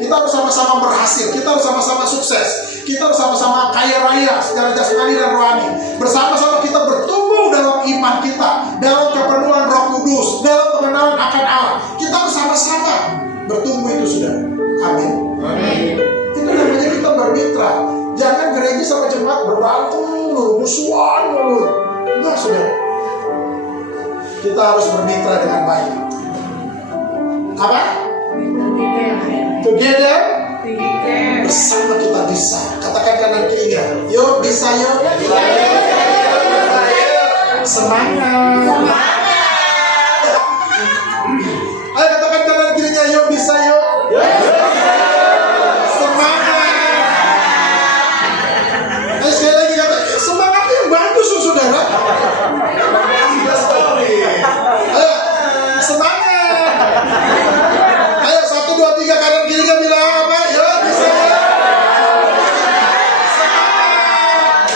Kita harus sama-sama berhasil, kita harus sama-sama sukses, kita harus sama-sama kaya raya secara jasmani dan rohani. Bersama-sama kita bertumbuh dalam iman kita, dalam kepenuhan Roh Kudus, dalam pengenalan akan Allah. Kita harus sama-sama bertumbuh itu, saudara. Amin. Itu namanya kita bermitra. Jangan gereja sama jemaat berberantem mulu, musuhan mulu. Enggak, saudara. Kita harus bermitra dengan baik. Apa? Together, bersama kita bisa. Katakan kanan kirinya, yuk bisa yuk. Semangat. Ayo katakan kanan kirinya, yuk bisa yuk. Semangat. Ayo sekali lagi katakan semangatnya yang bagus, saudara. Ayo semangat. Ayo 1, 2, 3 kanan kirinya bilang apa? Yuk bisa ya. Semangat.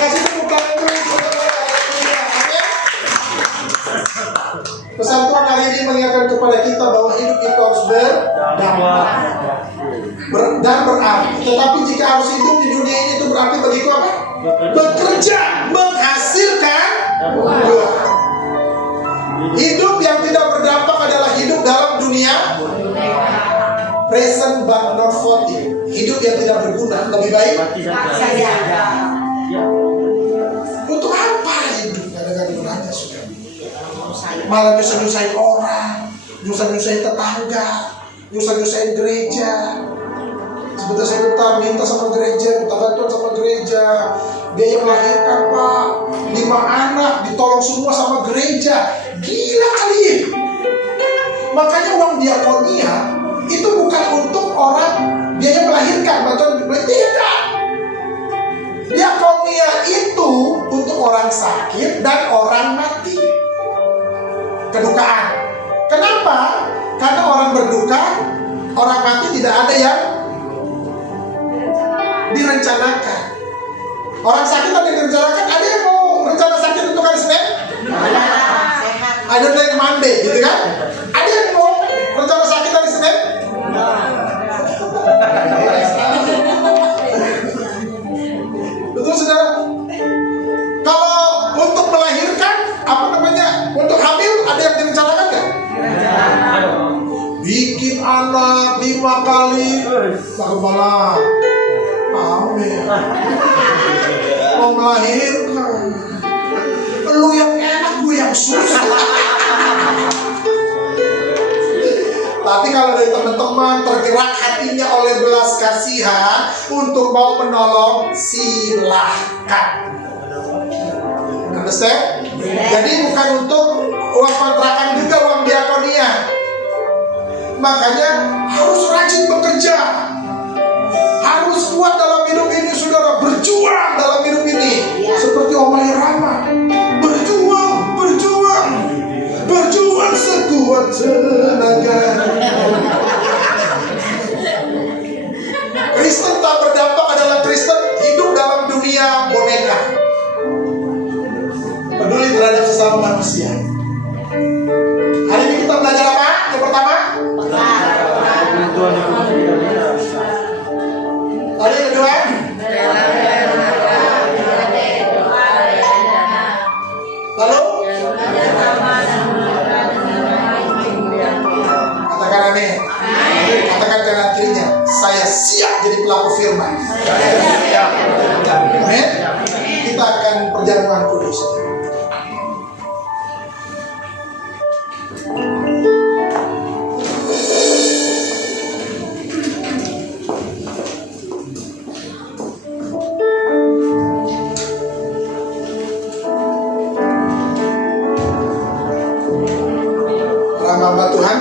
Kasih tepuk tangan dulu, saudara. Pesan Tuhan hari ini mengingatkan kepada kita bahwa hidup itu harus berdampak dan berarti. Tetapi jika harus hidup di dunia ini itu berarti bagiku apa? Bekerja, menghasilkan buah. Hidup yang tidak berdampak adalah hidup dalam dunia present but not voting. Hidup yang tidak berguna. Lebih baik untuk apa hidup? Gak ada gunanya, sudah. Malah nyusahin orang, nyusahin tetangga, nyusahin gereja. Sebentar saya minta sama gereja, minta bantuan sama gereja. Biaya melahirkan, Pak, 5 anak ditolong semua sama gereja. Gila kali. Makanya uang diakonia itu bukan untuk orang biaya melahirkan, bantuan tidak. Diakonia itu untuk orang sakit dan orang mati. Kedukaan. Kenapa? Karena orang berduka, orang mati tidak ada yang direncanakan. Orang sakit ada yang direncanakan, ada yang mau rencana sakit untuk hari Senin? Ada yang Monday, gitu kan? Ada yang mau rencana sakit hari Senin? Betul, saudara? Kalau untuk melahirkan, apa namanya? Untuk hamil, ada yang direncanakan nggak? Bikin anak 5 kali, kepala. Amin. Mau melahirkan, lu yang enak, gue yang susah. Tapi kalau dari teman-teman tergerak hatinya oleh belas kasihan untuk mau menolong, silahkan. Understand? Jadi bukan untuk uang kontrakan juga, uang diakonia. Makanya harus rajin bekerja, harus kuat dalam hidup ini, saudara. Berjuang dalam hidup ini. Seperti Omai Rama, berjuang sekuat tenaga. Kristen tak berdampak adalah Kristen hidup dalam dunia boneka, peduli terhadap sesama manusia. Hari ini kita belajar apa? Yang pertama, tadi yang kedua, lalu katakan amin. Katakan kanan kirinya, saya siap jadi pelaku firman. Amin. Kita akan perjamuan kudus. Hamba Tuhan,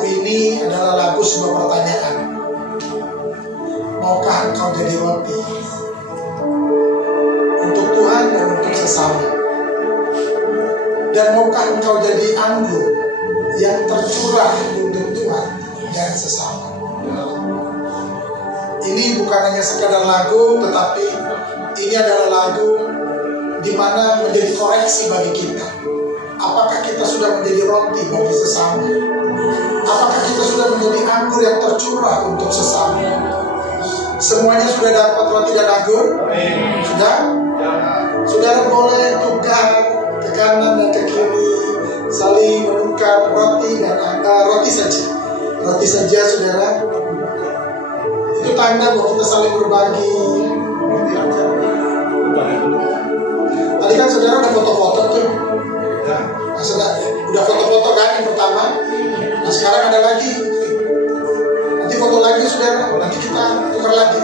lagu ini adalah lagu sebuah pertanyaan. Maukah engkau jadi roti untuk Tuhan dan untuk sesama? Dan maukah engkau jadi anggur yang tercurah untuk Tuhan dan sesama? Ini bukan hanya sekadar lagu, tetapi ini adalah lagu di mana menjadi koreksi bagi kita. Apakah kita sudah menjadi roti bagi sesama? Apakah kita sudah menjadi anggur yang tercurah untuk sesama? Semuanya sudah dapat roti dan anggur? Sudah? Saudara boleh tukar ke kanan dan ke kiri, saling menukar roti dan roti saja. Roti saja, saudara. Itu tanda bahwa kita saling berbagi. Tadi kan saudara udah foto-foto tuh. Nah, saudara udah foto-foto kan yang pertama. Nah sekarang ada lagi. Nanti foto lagi saudara. Nanti kita tukar lagi.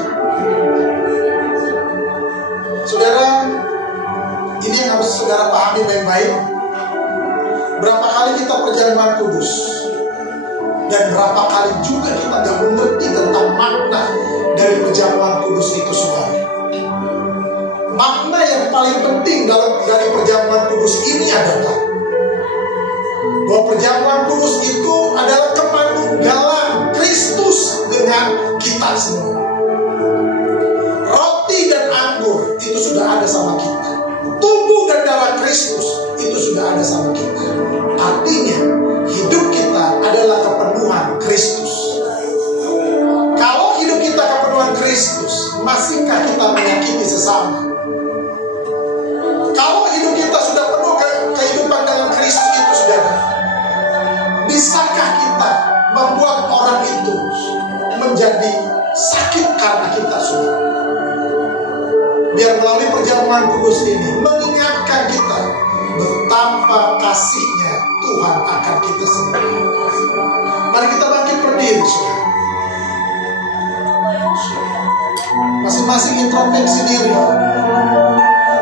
Saudara, ini yang harus saudara pahami baik-baik. Berapa kali kita perjamuan kudus, dan berapa kali juga kita gak mengerti tentang makna dari perjamuan kudus itu, saudara. Makna yang paling penting dari perjamuan kudus ini adalah bahwa perjamuan kudus itu adalah kemanunggalan Kristus dengan kita semua. Roti dan anggur itu sudah ada sama kita. Tubuh dan darah Kristus itu sudah ada sama kita. Artinya hidup kita adalah kepenuhan Kristus. Kalau hidup kita kepenuhan Kristus, masihkah kita menyakiti sesama? Kalau hidup kita sudah penuh kehidupan dengan Kristus itu, saudara, bisakah kita membuat orang itu menjadi sakit karena kita, saudara? Biar melalui perjamuan kudus ini mengingatkan kita betapa kasihnya Tuhan akan kita semua. Mari kita bangkit berdiri, saudara. Masing-masing introspeksi diri.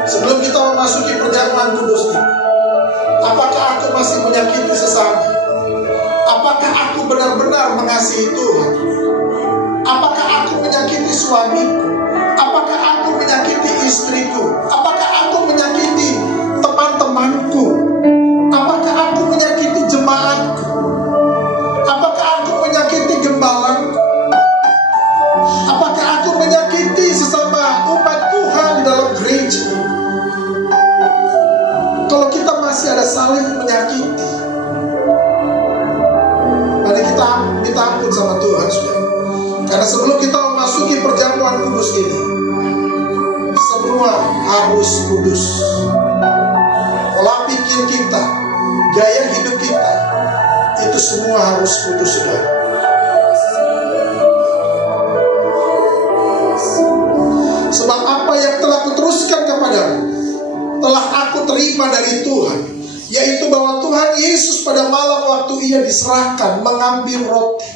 Sebelum kita memasuki perjamuan kudus ini, apakah aku masih menyakiti sesama? Apakah aku benar-benar mengasihi Tuhan? Apakah aku menyakiti suamiku? Apakah aku menyakiti istriku? Apakah aku menyakiti teman-temanku? Apakah aku menyakiti jemaatku? Apakah aku menyakiti gembalaku? Apakah aku menyakiti sesama umat Tuhan di dalam gereja? Kalau kita masih ada saling menyakiti, mari kita minta ampun sama Tuhan, saudara. Karena sebelum kita memasuki perjamuan kudus ini, semua harus kudus. Pola pikir kita, gaya hidup kita, itu semua harus kudus, saudara. Sebab apa yang telah kuteruskan kepadamu telah aku terima dari Tuhan, yaitu bahwa Tuhan Yesus pada malam waktu ia diserahkan mengambil roti.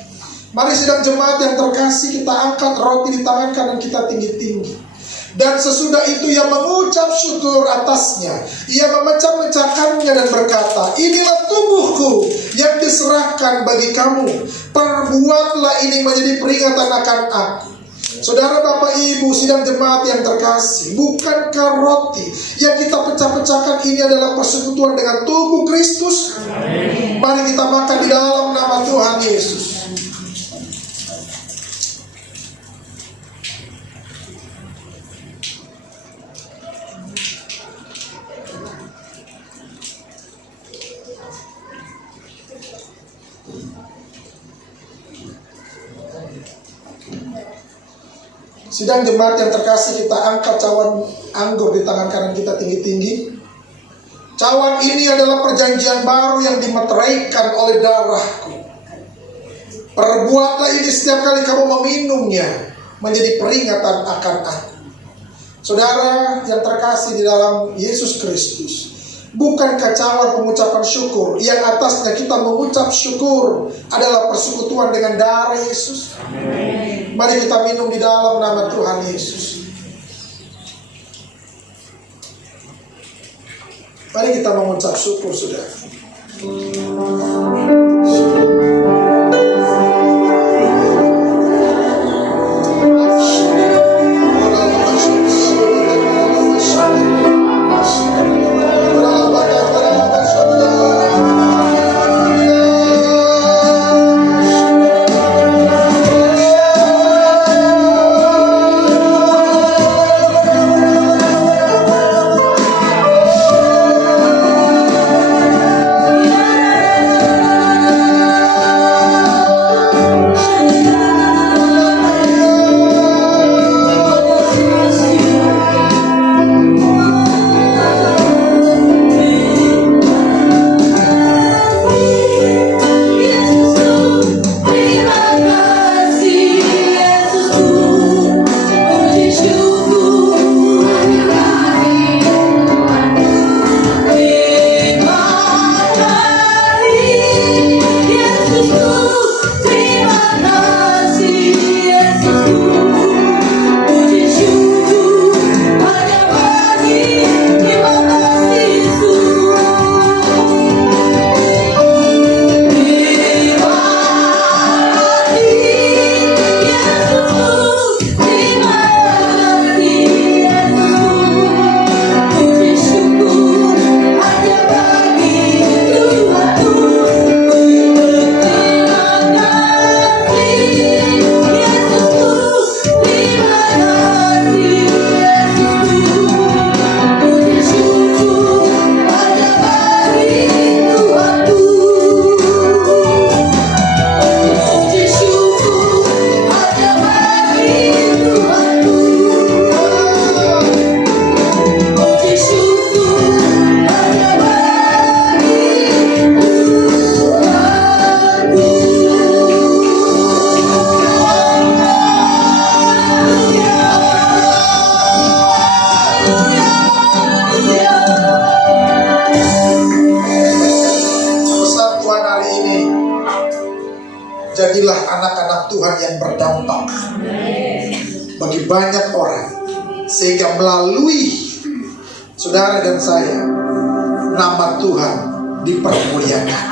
Mari sidang jemaat yang terkasih, kita angkat roti di tangan kanan kita tinggi-tinggi. Dan sesudah itu ia mengucap syukur atasnya. Ia memecah-mecahkannya dan berkata, inilah tubuhku yang diserahkan bagi kamu. Perbuatlah ini menjadi peringatan akan aku. Saudara, Bapak, Ibu, sidang jemaat yang terkasih, bukankah roti yang kita pecah-pecahkan ini adalah persekutuan dengan tubuh Kristus? Mari kita makan di dalam nama Tuhan Yesus. Sidang jemaat yang terkasih, kita angkat cawan anggur di tangan kanan kita tinggi-tinggi. Cawan ini adalah perjanjian baru yang dimeteraikan oleh darahku. Perbuatlah ini setiap kali kamu meminumnya menjadi peringatan akan aku. Saudara yang terkasih di dalam Yesus Kristus, bukankah cawan pengucapan syukur yang atasnya kita mengucap syukur adalah persekutuan dengan darah Yesus? Amin. Mari kita minum di dalam nama Tuhan Yesus. Mari kita mengucap syukur, saudara. jadilah anak-anak Tuhan yang berdampak bagi banyak orang, sehingga melalui saudara dan saya, nama Tuhan dipermuliakan.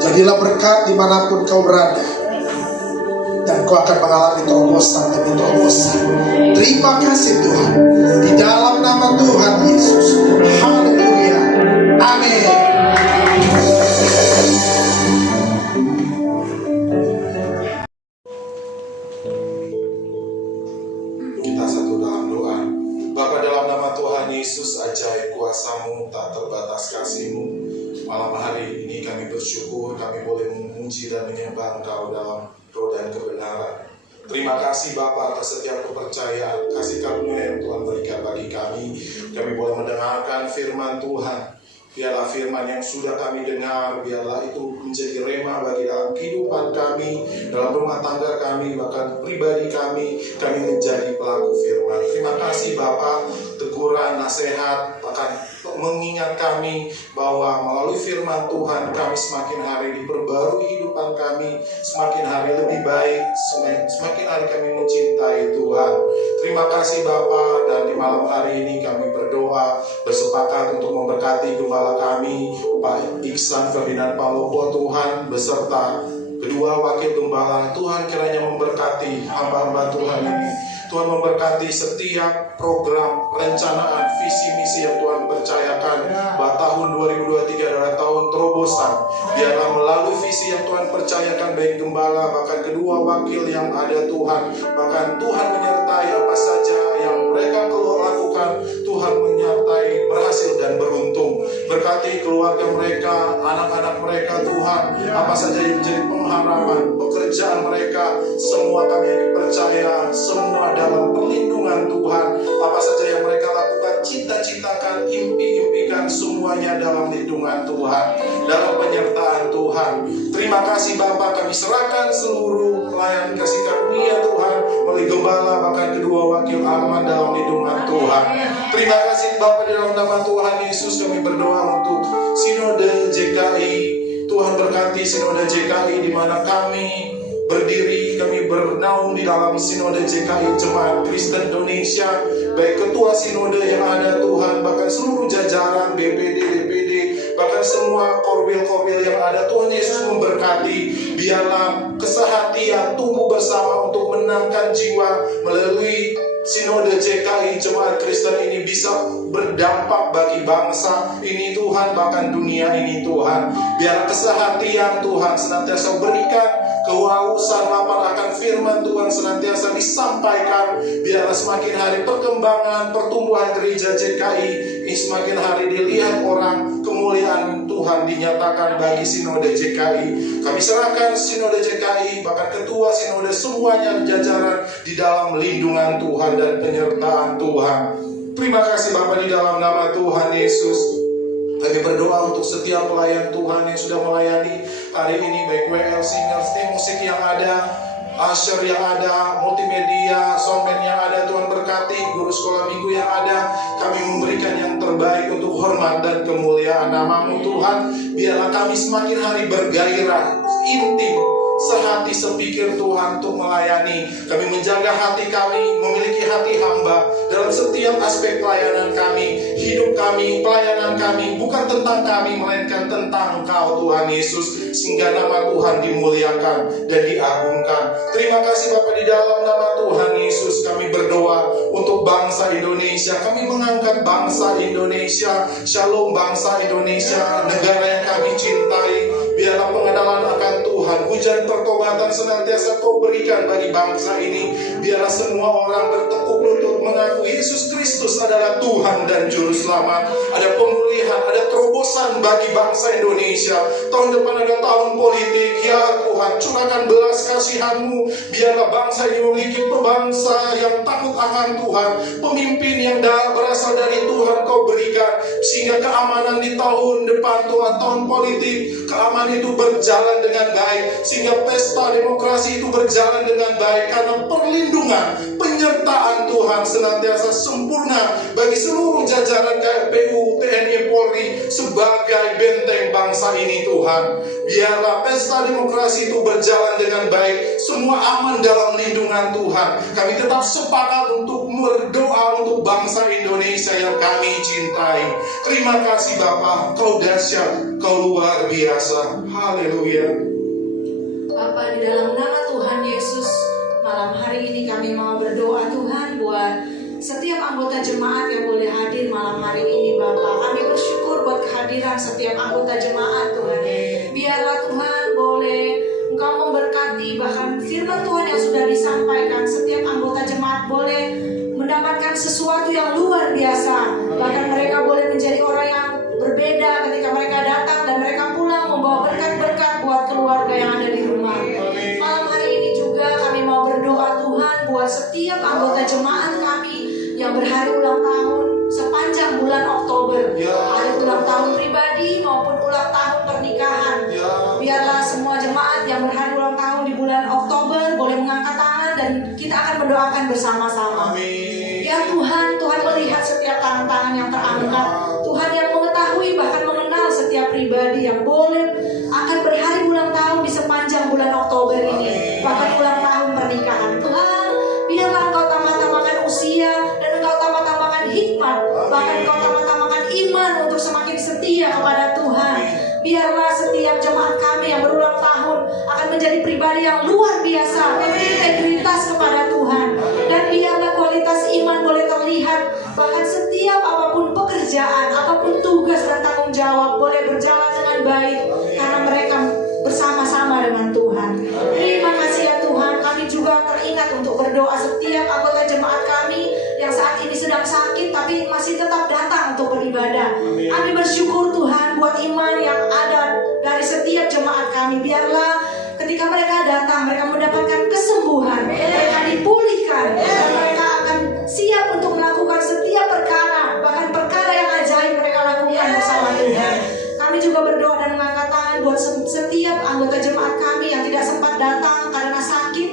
Jadilah berkat dimanapun kau berada, dan kau akan mengalami terobosan demi terobosan. Terima kasih Tuhan, di dalam nama Tuhan Yesus. Haleluya, amin. Kita satu dalam doa. Bapa, dalam nama Tuhan Yesus, ajaib kuasa-Mu, tak terbatas kasih-Mu. Malam hari ini kami bersyukur kami boleh memuji dan menyembah Engkau dalam roh dan kebenaran. Terima kasih Bapa atas setiap kepercayaan, kasih karunia yang Tuhan berikan bagi kami. Kami boleh mendengarkan firman Tuhan. Biarlah firman yang sudah kami dengar, biarlah itu menjadi rema bagi dalam kehidupan kami, dalam rumah tangga kami, bahkan pribadi kami menjadi pelaku firman. Terima kasih Bapa, teguran, nasihat, bahkan mengingat kami bahwa melalui firman Tuhan kami semakin hari diperbarui kehidupan kami, semakin hari lebih baik, semakin hari kami mencintai Tuhan. Terima kasih Bapa, dan di malam hari ini kami berdoa, bersepakat untuk memberkati gembala kami, Pak Iksan Ferdinand Palopo Tuhan, beserta kedua wakil gembala. Tuhan kiranya memberkati hamba-hamba Tuhan ini. Tuhan memberkati setiap program, perencanaan, visi misi yang Tuhan percayakan bahwa tahun 2023 adalah tahun terobosan. Biarlah melalui visi yang Tuhan percayakan baik gembala, bahkan kedua wakil yang ada Tuhan, bahkan Tuhan menyertai apa saja yang mereka lakukan, Tuhan menyertai berhasil dan beruntung. Berkati keluarga mereka, anak-anak mereka Tuhan, apa saja yang menjadi pengharapan, pekerjaan mereka, semua kami dipercaya, semua dalam perlindungan Tuhan. Apa saja yang mereka lakukan, cita-citakan, impi-impikan, semuanya dalam lindungan Tuhan, dalam penyertaan Tuhan. Terima kasih Bapa, kami serahkan seluruh pelayan kasih karunia Tuhan oleh gembala, bahkan kedua wakil aman dalam lindungan Tuhan. Terima kasih Bapa, di dalam nama Tuhan Yesus kami berdoa untuk Sinode JKI. Tuhan berkati Sinode JKI di mana kami berdiri, kami bernaung di dalam Sinode JKI Jemaat Kristen Indonesia, baik ketua Sinode yang ada Tuhan, bahkan seluruh jajaran BPD, DPD, bahkan semua korwil-korwil yang ada. Tuhan Yesus memberkati, biarlah kesehatian tumbuh bersama untuk menangkan jiwa melalui Sinode JKI Jemaat Kristen ini bisa berdampak bagi bangsa ini Tuhan, bahkan dunia ini Tuhan. Biar kesehatian Tuhan senantiasa berikan, kehausan lapar akan firman Tuhan senantiasa disampaikan. Biarlah semakin hari perkembangan pertumbuhan gereja JKI ini semakin hari dilihat orang, kemuliaan Tuhan dinyatakan bagi Sinode JKI. Kami serahkan Sinode JKI, bahkan ketua Sinode semuanya jajaran di dalam lindungan Tuhan dan penyertaan Tuhan. Terima kasih Bapa, di dalam nama Tuhan Yesus kami berdoa untuk setiap pelayan Tuhan yang sudah melayani hari ini, baik WL Singers, tim musik yang ada, usher yang ada, multimedia, soundman yang ada. Tuhan berkati guru sekolah minggu yang ada. Kami memberikan yang terbaik untuk hormat dan kemuliaan nama-Mu Tuhan. Biarlah kami semakin hari bergairah, intim, sehati sepikir Tuhan untuk melayani. Kami menjaga hati kami, memiliki hati hamba dalam setiap aspek pelayanan kami, hidup kami, pelayanan kami, bukan tentang kami, melainkan tentang Engkau Tuhan Yesus, sehingga nama Tuhan dimuliakan dan diagungkan. Terima kasih Bapa, di dalam nama Tuhan Yesus kami berdoa untuk bangsa Indonesia. Kami mengangkat bangsa Indonesia, shalom bangsa Indonesia, negara yang kami cintai. Biarlah pengenalan akan Tuhan, hujan pertobatan senantiasa Kau berikan bagi bangsa ini. Biarlah semua orang bertekuk lutut mengaku Yesus Kristus adalah Tuhan dan Juru Selamat. Ada pemulihan, ada terobosan bagi bangsa Indonesia. Tahun depan ada tahun politik, ya Tuhan, Tuhan. Curahkan belas kasihan-Mu. Biarlah bangsa ini memiliki bangsa yang takut akan Tuhan. Pemimpin yang berasal dari Tuhan Kau berikan, sehingga keamanan di tahun depan Tuhan, tahun politik, keamanan itu berjalan dengan baik, sehingga pesta demokrasi itu berjalan dengan baik, karena perlindungan, penyertaan Tuhan senantiasa sempurna bagi seluruh jajaran KPU, TNI, Polri sebagai benteng bangsa ini Tuhan. Biarlah pesta demokrasi itu berjalan dengan baik, semua aman dalam lindungan Tuhan. Kami tetap sepakat untuk berdoa untuk bangsa Indonesia yang kami cintai. Terima kasih Bapa, Kau dahsyat, Kau luar biasa. Haleluya. Bapa, di dalam nama Tuhan Yesus, malam hari ini kami mau berdoa Tuhan buat setiap anggota jemaat yang boleh hadir malam hari ini Bapa. Kami bersyukur buat kehadiran setiap anggota jemaat Tuhan. Biarlah Tuhan boleh Engkau memberkati, bahkan firman Tuhan yang sudah disampaikan, setiap anggota jemaat boleh mendapatkan sesuatu yang luar biasa. Bahkan mereka boleh menjadi orang yang berbeda ketika mereka datang dan mereka pulang membawa berkat-berkat buat keluarga yang ada di rumah. Malam hari ini juga kami mau berdoa Tuhan buat setiap anggota jemaat kami yang berhari ulang tahun sepanjang bulan Oktober, hari ulang tahun pribadi maupun ulang tahun pernikahan. Biarlah semua jemaat yang berhari ulang tahun di bulan Oktober boleh mengangkat tangan dan kita akan mendoakan bersama-sama. Ya Tuhan, Tuhan melihat setiap tangan-tangan yang terangkat. Tuhan yang mengetahui bahkan mengenal setiap pribadi yang boleh akan berhari ulang tahun di sepanjang bulan Oktober ini, bahkan ulang tahun pernikahan. Tuhan, biarlah Engkau tambah-tambahkan usia dan Engkau tambah-tambahkan hikmat, bahkan Engkau tambah-tambahkan iman untuk semakin setia kepada Tuhan. Biarlah setiap jemaat kami yang berulang tahun akan menjadi pribadi yang luar biasa, berintegritas kepada Tuhan. Dan biarlah kualitas iman boleh terlihat, bahkan setiap apapun pekerjaan, apapun tugas dan tanggung jawab boleh berjalan dengan baik, karena mereka bersama-sama dengan Tuhan. Terima kasih ya Tuhan. Kami juga teringat untuk berdoa setiap anggota jemaat kami yang saat ini sedang sakit tapi masih tetap datang untuk beribadah. Kami bersyukur Tuhan buat iman yang ada dari setiap jemaat kami. Biarlah ketika mereka datang, mereka mendapatkan kesembuhan, mereka dipulihkan, dan mereka akan siap untuk melakukan setiap perkara, bahkan perkara yang ajaib mereka lakukan bersama Tuhan. Kami juga berdoa dan mengangkat tangan buat setiap anggota jemaat kami yang tidak sempat datang karena sakit.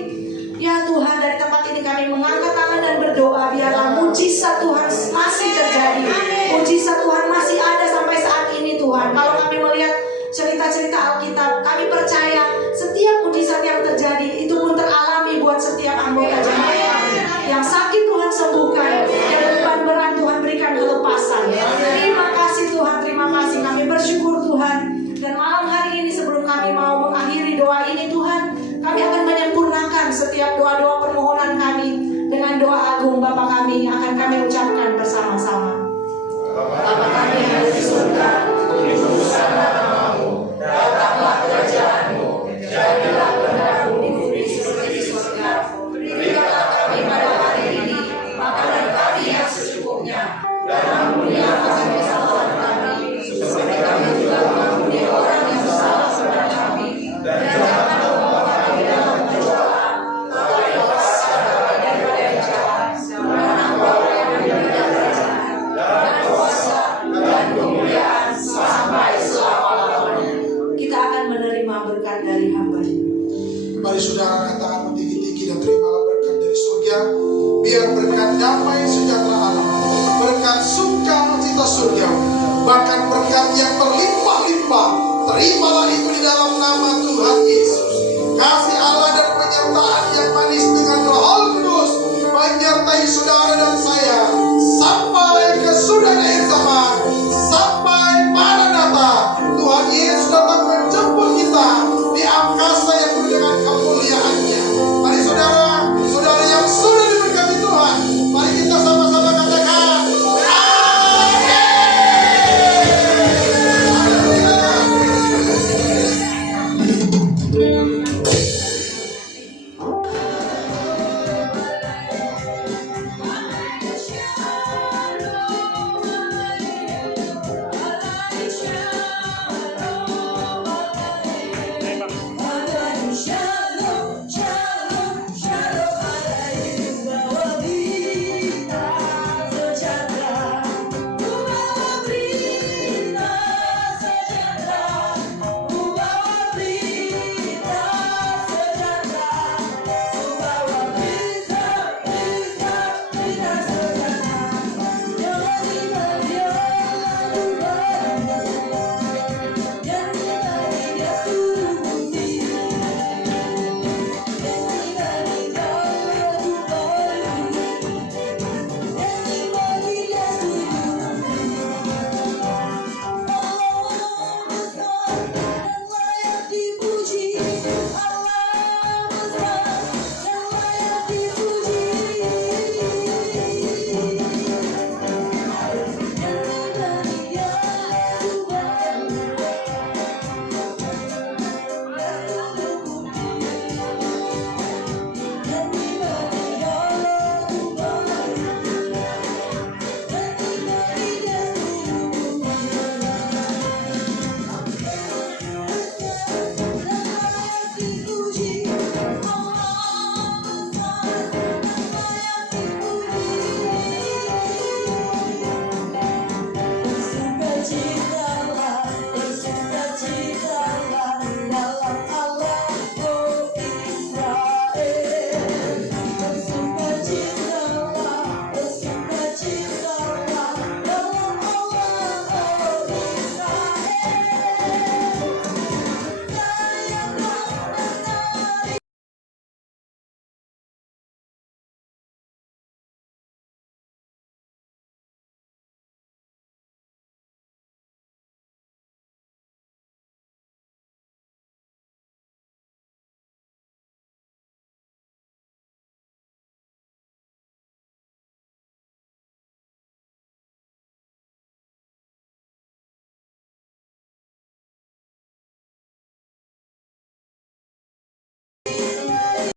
Ya Tuhan, dari tempat ini kami mengangkat tangan dan berdoa, biarlah mujizat Tuhan masih terjadi. Mujizat Tuhan masih ada sampai saat ini Tuhan. Kalau kami melihat cerita-cerita Alkitab, kami percaya setiap mujizat yang terjadi itu pun teralami buat setiap anggota jemaat kami. Yang sakit Tuhan sembuhkan, yang beban berat Tuhan berikan kelepasan. Terima kasih Tuhan, terima kasih. Kami bersyukur Tuhan. Dan malam hari ini sebelum kami mau mengakhiri doa ini Tuhan, kami akan menyempurnakan setiap doa-doa permohonan kami dengan doa agung Bapa kami yang akan kami ucapkan bersama-sama. Bapa kami yang ada di surga, dikuduskan namamu, datanglah kerajaanmu, jadilah kehendak-mu di bumi seperti di surga. Berikanlah kami pada hari ini makanan kami yang secukupnya, dan ampuni kesalahan kami, seperti kami juga mengampuni orang yang bersalah kepada kami, dan jangan membawa kami dalam pencobaan, tetapi lepaskan kami daripada yang jahat. Karena Engkau yang memiliki kerajaan dan kuasa dan kemuliaan sampai selama-lamanya. Kita akan menerima berkat dari hamba-Nya. Mari saudara angkat tangan tinggi-tinggi dan terimalah berkat dari surga. Biar berkat damai sejahtera Allah, berkat sukacita surga, bahkan berkat yang berlimpah-limpah, terimalah itu di dalam nama Tuhan